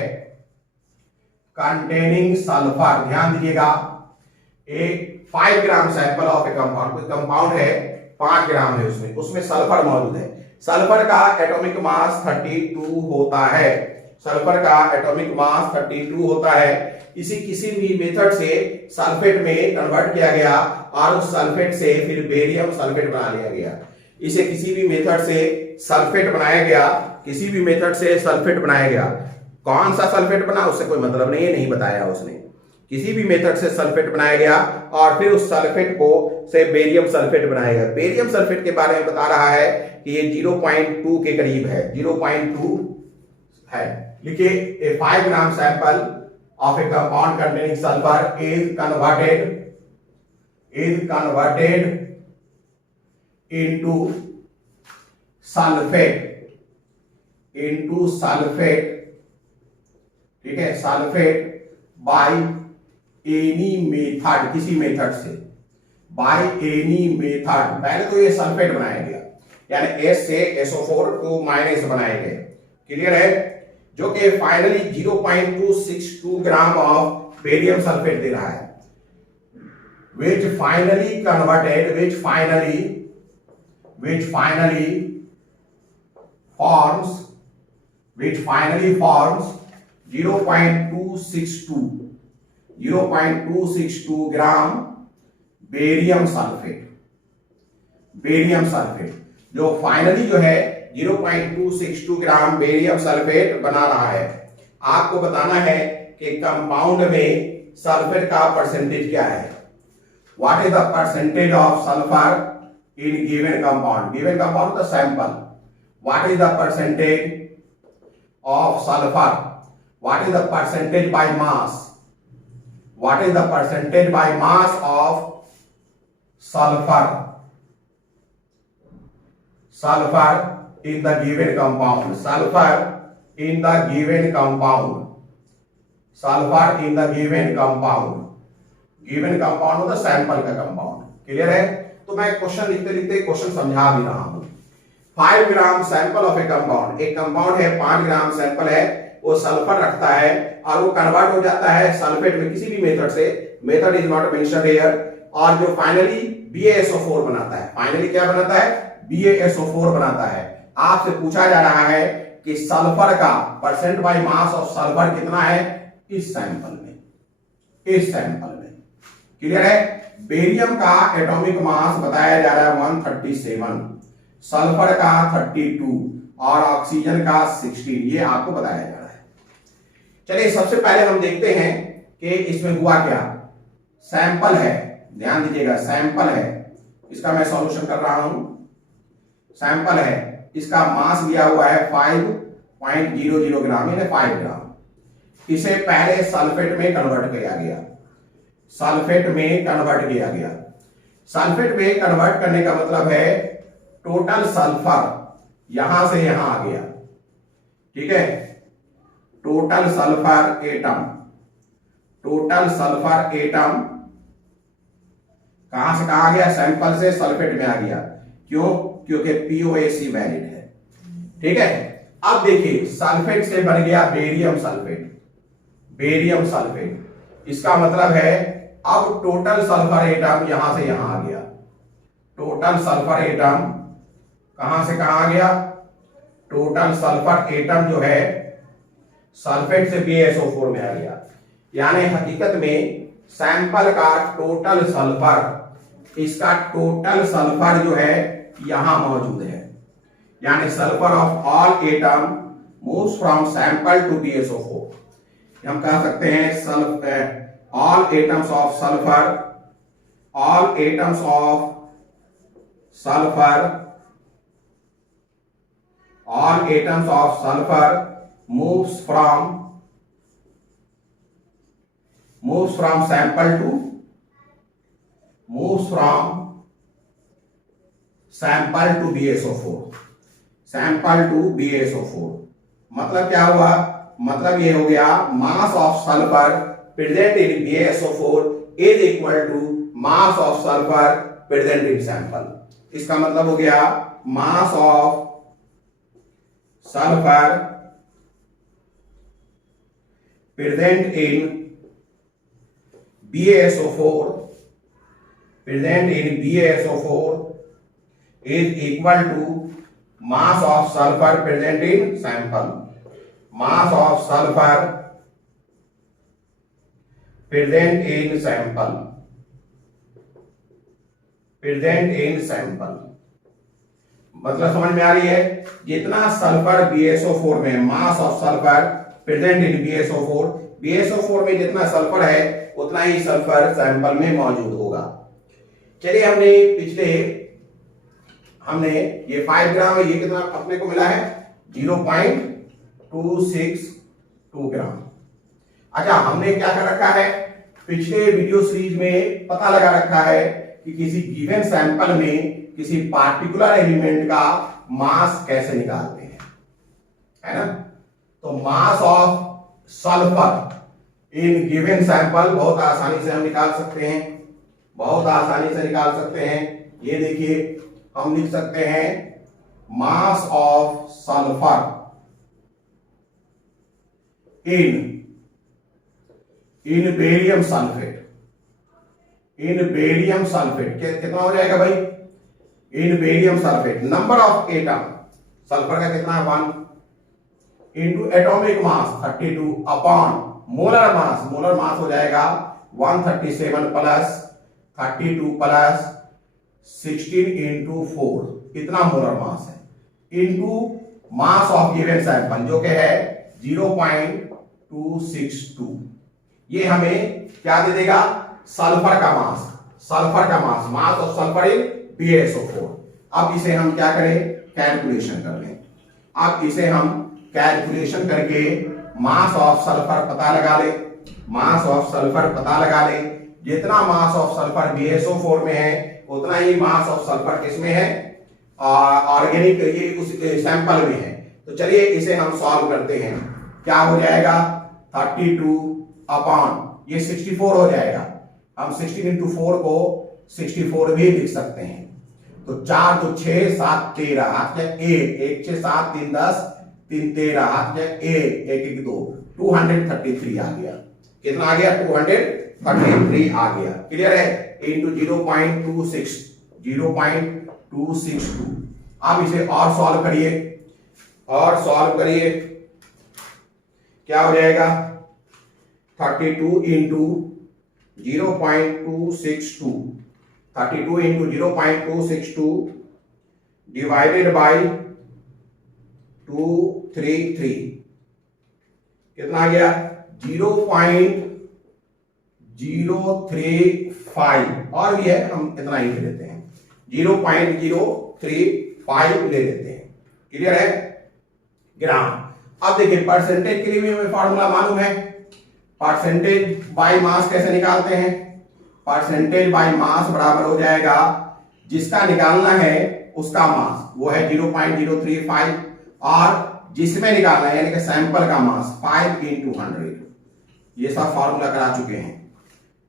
कंटेनिंग सल्फर। ध्यान दीजिएगा एक 5 gram sample of A compound, कोई कंपाउंड है 5 ग्राम है उसमें सल्फर मौजूद है। सल्फर का एटॉमिक मास 32 होता है, सल्फर का एटॉमिक मास 32 होता है। इसी किसी भी मेथड से सल्फेट में कन्वर्ट किया गया और उस सल्फेट से फिर बेरियम सल्फेट बना लिया गया। इसे किसी भी मेथड से सल्फेट बनाया गया, किसी भी मेथड से सल्फेट बनाया गया। कौन सा सल्फेट बना उससे कोई मतलब नहीं है, नहीं बताया उसने। किसी भी मेथड से सल्फेट बनाया गया और फिर उस सल्फेट को से बेरियम सल्फेट बनाया गया। बेरियम सल्फेट के बारे में बता रहा है कि ये 0.2 के करीब है, 0.2 है। लिखिए ए 5 gram sample of A compound containing sulphur is converted into sulphate, ठीक है, सल्फेट बाय एनी मेथड, किसी मेथड से, बाय एनी मेथड। पहले तो ये सल्फेट बनाया गया यानी S से SO4 2 माइनस बनाए गए। क्लियर है, जो कि finally 0.262 gram of barium sulphate दे रहा है, which finally forms which finally forms 0.262 gram barium sulphate जो फाइनली जो है 0.262 ग्राम बेरियम सल्फेट बना रहा है। आपको बताना है कि कंपाउंड में सल्फेट का परसेंटेज क्या है। What is the percentage of sulphur in given compound the sample. What is the percentage of sulphur, what is the percentage by mass, what is the percentage by mass of sulfur in the given compound, sulfur in the given compound मतलब सैंपल का कंपाउंड। क्लियर है? तो मैं क्वेश्चन लिखते लिखते क्वेश्चन समझा भी रहा हूं। 5 gram sample of A compound, एक कंपाउंड है 5 ग्राम सैंपल है, वो सल्फर रखता है और वो कन्वर्ट हो जाता है सल्फेट में किसी भी मेथड से, method is not mentioned here, और जो फाइनली BaSO4 बनाता है। फाइनली क्या बनाता है? BaSO4 बनाता है। आपसे पूछा जा रहा है कि सल्फर का percent by mass of sulphur कितना है इस सैंपल में। क्लियर है? बेरियम का एटॉमिक मास बताया जा रहा है 137, सल्फर का 32 और ऑक्सीजन का 16, ये आपको बताया जा रहा है। चलिए सबसे पहले हम देखते हैं कि इसमें हुआ क्या। सैंपल है, ध्यान दीजिएगा, सैंपल है, इसका मैं सॉल्यूशन कर रहा हूं। सैंपल है, इसका मास दिया हुआ है 5.00 ग्राम यानी 5 ग्राम। इसे पहले सल्फेट में कन्वर्ट किया गया। सल्फेट में कन्वर्ट करने का मतलब है टोटल सल्फर यहां से यहां आ गया। ठीक है, टोटल सल्फर एटम कहां से कहा गया? सैंपल से सल्फेट में आ गया। क्यों? क्योंकि POAC वैलिड है। ठीक है, अब देखिए सल्फेट से बन गया बेरियम सल्फेट। इसका मतलब है अब टोटल सल्फर एटम यहां से यहां आ गया। टोटल सल्फर एटम कहां से कहां आ गया? टोटल सल्फर एटम जो है सल्फेट से BaSO4 में आ गया। यानी हकीकत में सैंपल का टोटल सल्फर, इसका टोटल सल्फर जो है यहां मौजूद है। यानी sulphur of all atom moves from sample to BaSO4। हम कह सकते हैं all atoms of sulphur moves from sample to BaSO4। मतलब क्या हुआ? मतलब ये हो गया mass of sulphur present in BaSO4 is equal to mass of sulphur present in sample. इसका मतलब हो गया mass of sulphur present in BaSO4 is equal to mass of sulfur present in sample। mass of sulfur present in sample मतलब समझ में आ रही है? जितना सल्फर BaSO4 में, मास of sulphur present in BaSO4 में जितना सल्फर है उतना ही सल्फर सैंपल में मौजूद होगा। चलिए हमने ये 5 ग्राम है, ये कितना अपने को मिला है? 0.262 ग्राम। अच्छा, हमने क्या कर रखा है? पिछले वीडियो सीरीज में पता लगा रखा है कि किसी गिवन सैंपल में किसी पार्टिकुलर एलिमेंट का मास कैसे निकालते हैं, है ना? तो मास of sulphur in given sample बहुत आसानी से हम निकाल सकते हैं। ये देखिए, हम लिख सकते हैं mass of sulphur in barium sulphate कितना हो जाएगा भाई? In barium sulphate number of atom, sulphur का कितना है 1 into atomic mass 32 upon molar mass हो जाएगा 137 प्लस 32 प्लस 16 इंटू 4, कितना मोलर मास है, into mass of given sample जो कि है 0.262। ये हमें क्या दे देगा, सल्फर का मास मास ऑफ सल्फर इन PaSO4। अब इसे हम क्या करें, कैलकुलेशन कर लें। अब इसे हम कैलकुलेशन करके मास ऑफ सल्फर पता लगा ले, जितना मास ऑफ सल्फर BaSO4 में है उतना ही मास ऑफ सल्फर किसमें है, ऑर्गेनिक ये उस सैंपल में है। तो चलिए इसे हम सॉल्व करते हैं। क्या हो जाएगा 32 अपॉन ये 64 हो जाएगा। हम 16 इंटू 4 को 64 भी लिख सकते हैं। तो 4 2 6 7 13 हाथ में 1 6 7 3 10 3 13 हाथ में 1 1 2 233 आ गया। कितना आ गया 233 आ गया। क्लियर है, इंटू 0.262। अब इसे और सॉल्व करिए, क्या हो जाएगा 32 इंटू 0.262 डिवाइडेड बाई 233 कितना आ गया 0.035 और भी है, हम इतना ही ले लेते हैं 0.035 ले लेते हैं। क्लियर है, ग्राम। अब देखिए परसेंटेज के लिए भी हमें फॉर्मूला मालूम है। परसेंटेज बाय मास कैसे निकालते हैं, परसेंटेज बाय मास बराबर हो जाएगा जिसका निकालना है उसका मास वो है 0.035 और जिसमें निकालना है यानी कि सैंपल का मास 5 इंटू 100। ये सब फॉर्मूला करा चुके हैं।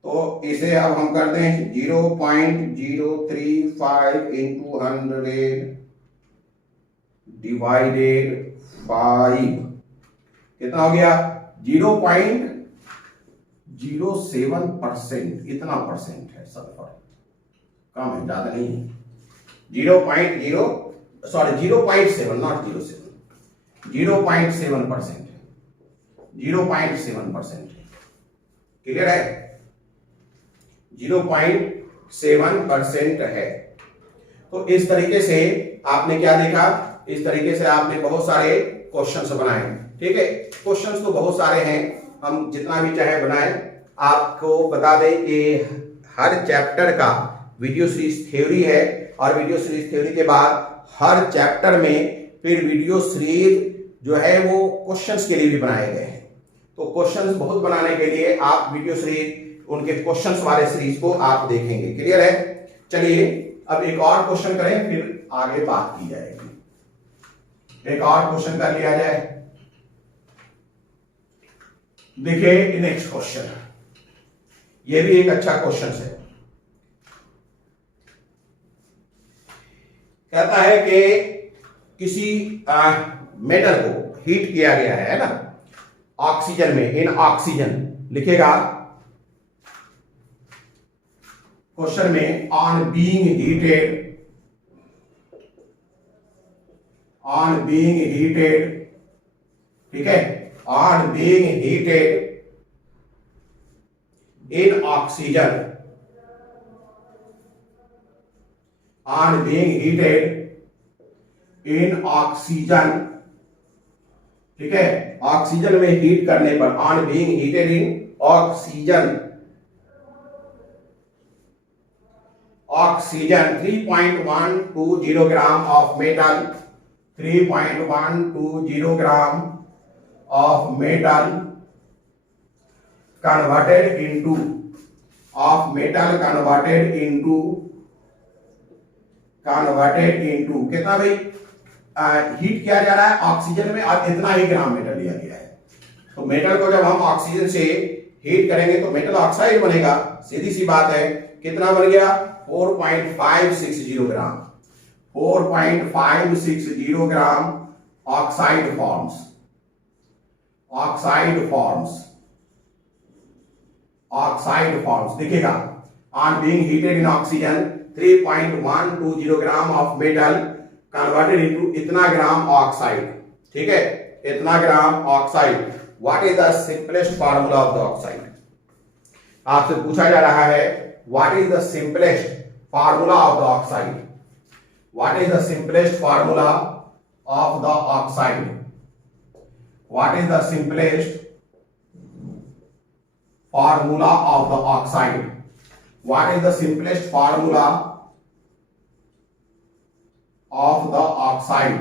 तो इसे अब हम करते हैं 0.035 इंटू 100 डिवाइडेड 5 कितना हो गया 0.07%। इतना परसेंट है सल्फर, कम है, ज्यादा नहीं है। 0.7 नॉट 07, 0.7% है, 0.7% है। क्लियर है, 0.7% है। तो इस तरीके से आपने क्या देखा, इस तरीके से आपने बहुत सारे क्वेश्चंस बनाए। ठीक है, क्वेश्चंस तो बहुत सारे हैं, हम जितना भी चाहे बनाएं। आपको बता दें कि हर चैप्टर का वीडियो सीरीज थ्योरी है और वीडियो सीरीज थ्योरी के बाद हर चैप्टर में फिर वीडियो सीरीज जो है वो क्वेश्चंस के लिए भी बनाए गए हैं। तो क्वेश्चंस बहुत बनाने के लिए आप वीडियो सीरीज उनके क्वेश्चंस वाले सीरीज को आप देखेंगे। क्लियर है, चलिए अब एक और क्वेश्चन करें फिर आगे बात की जाएगी। एक और क्वेश्चन कर लिया जाए। देखिए नेक्स्ट क्वेश्चन, ये भी एक अच्छा क्वेश्चन है। कहता है कि किसी मेटल को हीट किया गया है ना, ऑक्सीजन में, इन ऑक्सीजन लिखेगा क्वेश्चन में, ऑन बीइंग हीटेड, ठीक है, on being heated in oxygen, on being heated in oxygen, ठीक है, ऑक्सीजन में हीट करने पर, on being heated in oxygen 3.120 gram of metal, 3.120 gram of metal converted into कितना भाई हीट किया जा रहा है ऑक्सीजन में और इतना ही ग्राम मेटल लिया गया है। तो मेटल को जब हम ऑक्सीजन से हीट करेंगे तो मेटल ऑक्साइड बनेगा, सीधी सी बात है। कितना बन गया 4.560 ग्राम, 4.560 ग्राम ऑक्साइड फॉर्म्स दिखेगा। On being heated in oxygen 3.120 gram of metal converted into इतना ग्राम ऑक्साइड, ठीक है, इतना gram oxide. What is the simplest formula of the oxide? आपसे पूछा जा रहा है what is the simplest formula of the oxide, what is the simplest formula of the oxide, what is the simplest formula of the oxide, what is the simplest formula of the oxide.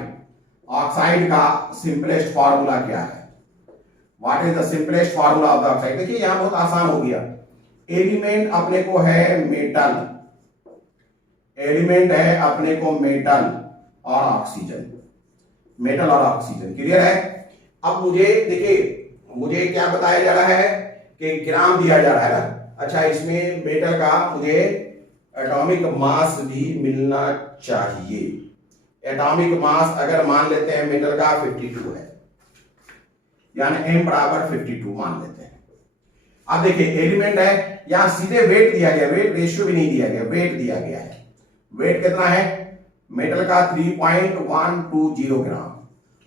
Oxide का सिंपलेस्ट फार्मूला क्या है? What is the simplest formula of the oxide? देखिए यहां बहुत आसान हो गया। एलिमेंट अपने को है मेटल, एलिमेंट है अपने को मेटल और ऑक्सीजन, मेटल और ऑक्सीजन, क्लियर है। अब मुझे देखिए, मुझे क्या बताया जा रहा है कि ग्राम दिया जा रहा है ना। अच्छा, इसमें मेटल का मुझे एटॉमिक मास भी मिलना चाहिए। एटॉमिक मास अगर मान लेते हैं मेटल का 52 है, यानी m बराबर 52 मान लेते हैं। अब देखिए एलिमेंट है, यहां सीधे वेट दिया गया, वेट रेशियो भी नहीं दिया गया, वेट दिया गया है। वेट कितना है मेटल का? 3.120 ग्राम।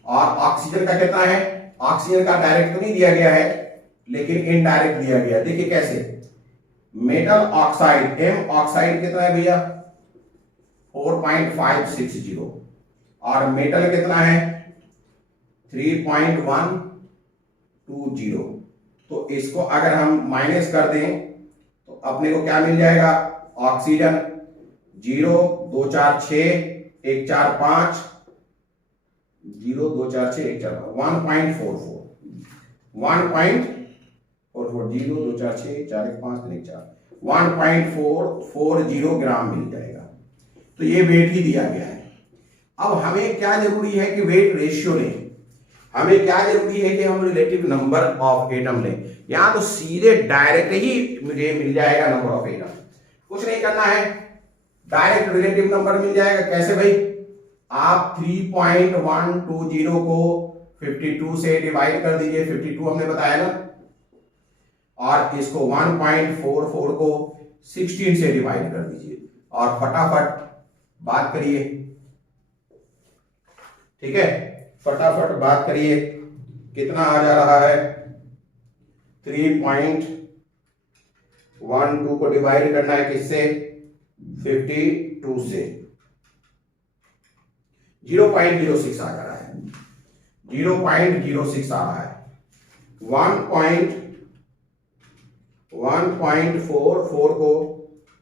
और ऑक्सीजन का कितना है? ऑक्सीजन का डायरेक्ट तो नहीं दिया गया है, लेकिन इनडायरेक्ट दिया गया। देखिए कैसे, मेटल ऑक्साइड m ऑक्साइड कितना है भैया? 4.560 और मेटल कितना है? 3.120। तो इसको अगर हम माइनस कर दें तो अपने को क्या मिल जाएगा? ऑक्सीजन 0 2 4 6 1 4 5 0 2 4 6 1 4 1.44 0 2 4 6 1 4 1 5 3 1 4 1.440 ग्राम मिल जाएगा। तो ये वेट ही दिया गया है। अब हमें क्या जरूरी है कि वेट रेशियो लें, हमें क्या जरूरी है कि हम रिलेटिव नंबर ऑफ एटम लें। यहां तो सीधे डायरेक्ट ही मुझे मिल जाएगा नंबर ऑफ एटम, कुछ नहीं करना है, डायरेक्ट रिलेटिव नंबर मिल जाएगा। कैसे भाई? आप 3.120 को 52 से डिवाइड कर दीजिए, 52 हमने बताया ना, और इसको 1.44 को 16 से डिवाइड कर दीजिए और फटाफट बात करिए, ठीक है, फटाफट बात करिए। कितना आ जा रहा है? 3.12 को डिवाइड करना है किससे? 52 से। 0.06 आ रहा है, 0.06 आ रहा है। 1.44 को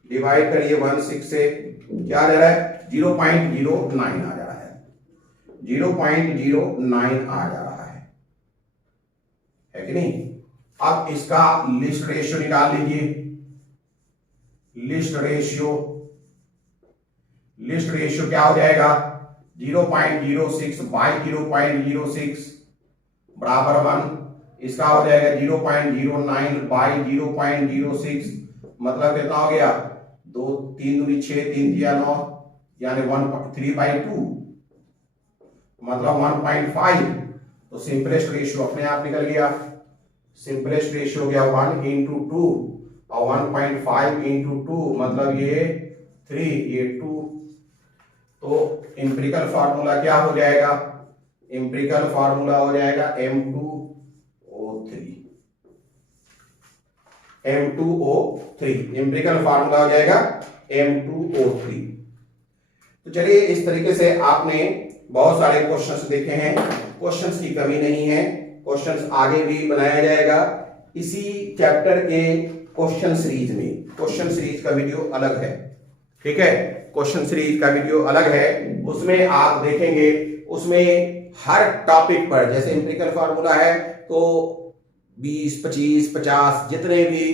डिवाइड करिए 16 से, क्या दे रहा है? 0.09 आ जा रहा है, 0.09 आ जा रहा है कि नहीं? अब इसका लिस्ट रेशियो निकाल लीजिए। लिस्ट रेशियो क्या हो जाएगा? 0.06 बाई 0.06 बराबर 1। इसका हो जाएगा 0.09 बाई 0.06, मतलब कितना हो गया? 2 3 दूनी 6 3 दिया 9, यानी 3/2 मतलब 1.5। तो सिंपलेस्ट रेशियो अपने आप निकल गया। सिंपलेस्ट रेशियो गया 1:2 और 1.5 × 2 मतलब ये 3, ये 2। तो एम्पिरिकल फार्मूला क्या हो जाएगा? एम्पिरिकल फार्मूला हो जाएगा M2O3। एम्पिरिकल फार्मूला हो जाएगा M2O3। तो चलिए, इस तरीके से आपने बहुत सारे क्वेश्चंस देखे हैं। क्वेश्चंस की कमी नहीं है, क्वेश्चंस आगे भी बनाया जाएगा इसी चैप्टर के क्वेश्चन सीरीज में। क्वेश्चन सीरीज का वीडियो अलग है, ठीक है, क्वेश्चन सीरीज का वीडियो अलग है, उसमें आप देखेंगे, उसमें हर टॉपिक पर, जैसे एम्पिरिकल फार्मूला है तो 20 25 50 जितने भी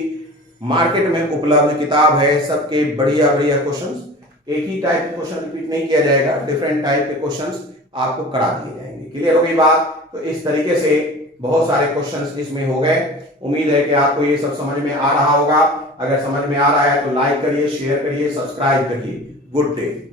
मार्केट में उपलब्ध किताब है सबके बढ़िया बढ़िया क्वेश्चंस, एक ही टाइप के क्वेश्चन रिपीट नहीं किया जाएगा, डिफरेंट टाइप के क्वेश्चंस आपको करा दिए जाएंगे। क्लियर हो गई बात? तो इस तरीके से बहुत सारे क्वेश्चंस इसमें हो गए। उम्मीद है कि आपको ये सब समझ में आ रहा होगा। अगर समझ में आ रहा है तो लाइक करिए, शेयर करिए, सब्सक्राइब करिए। Good day.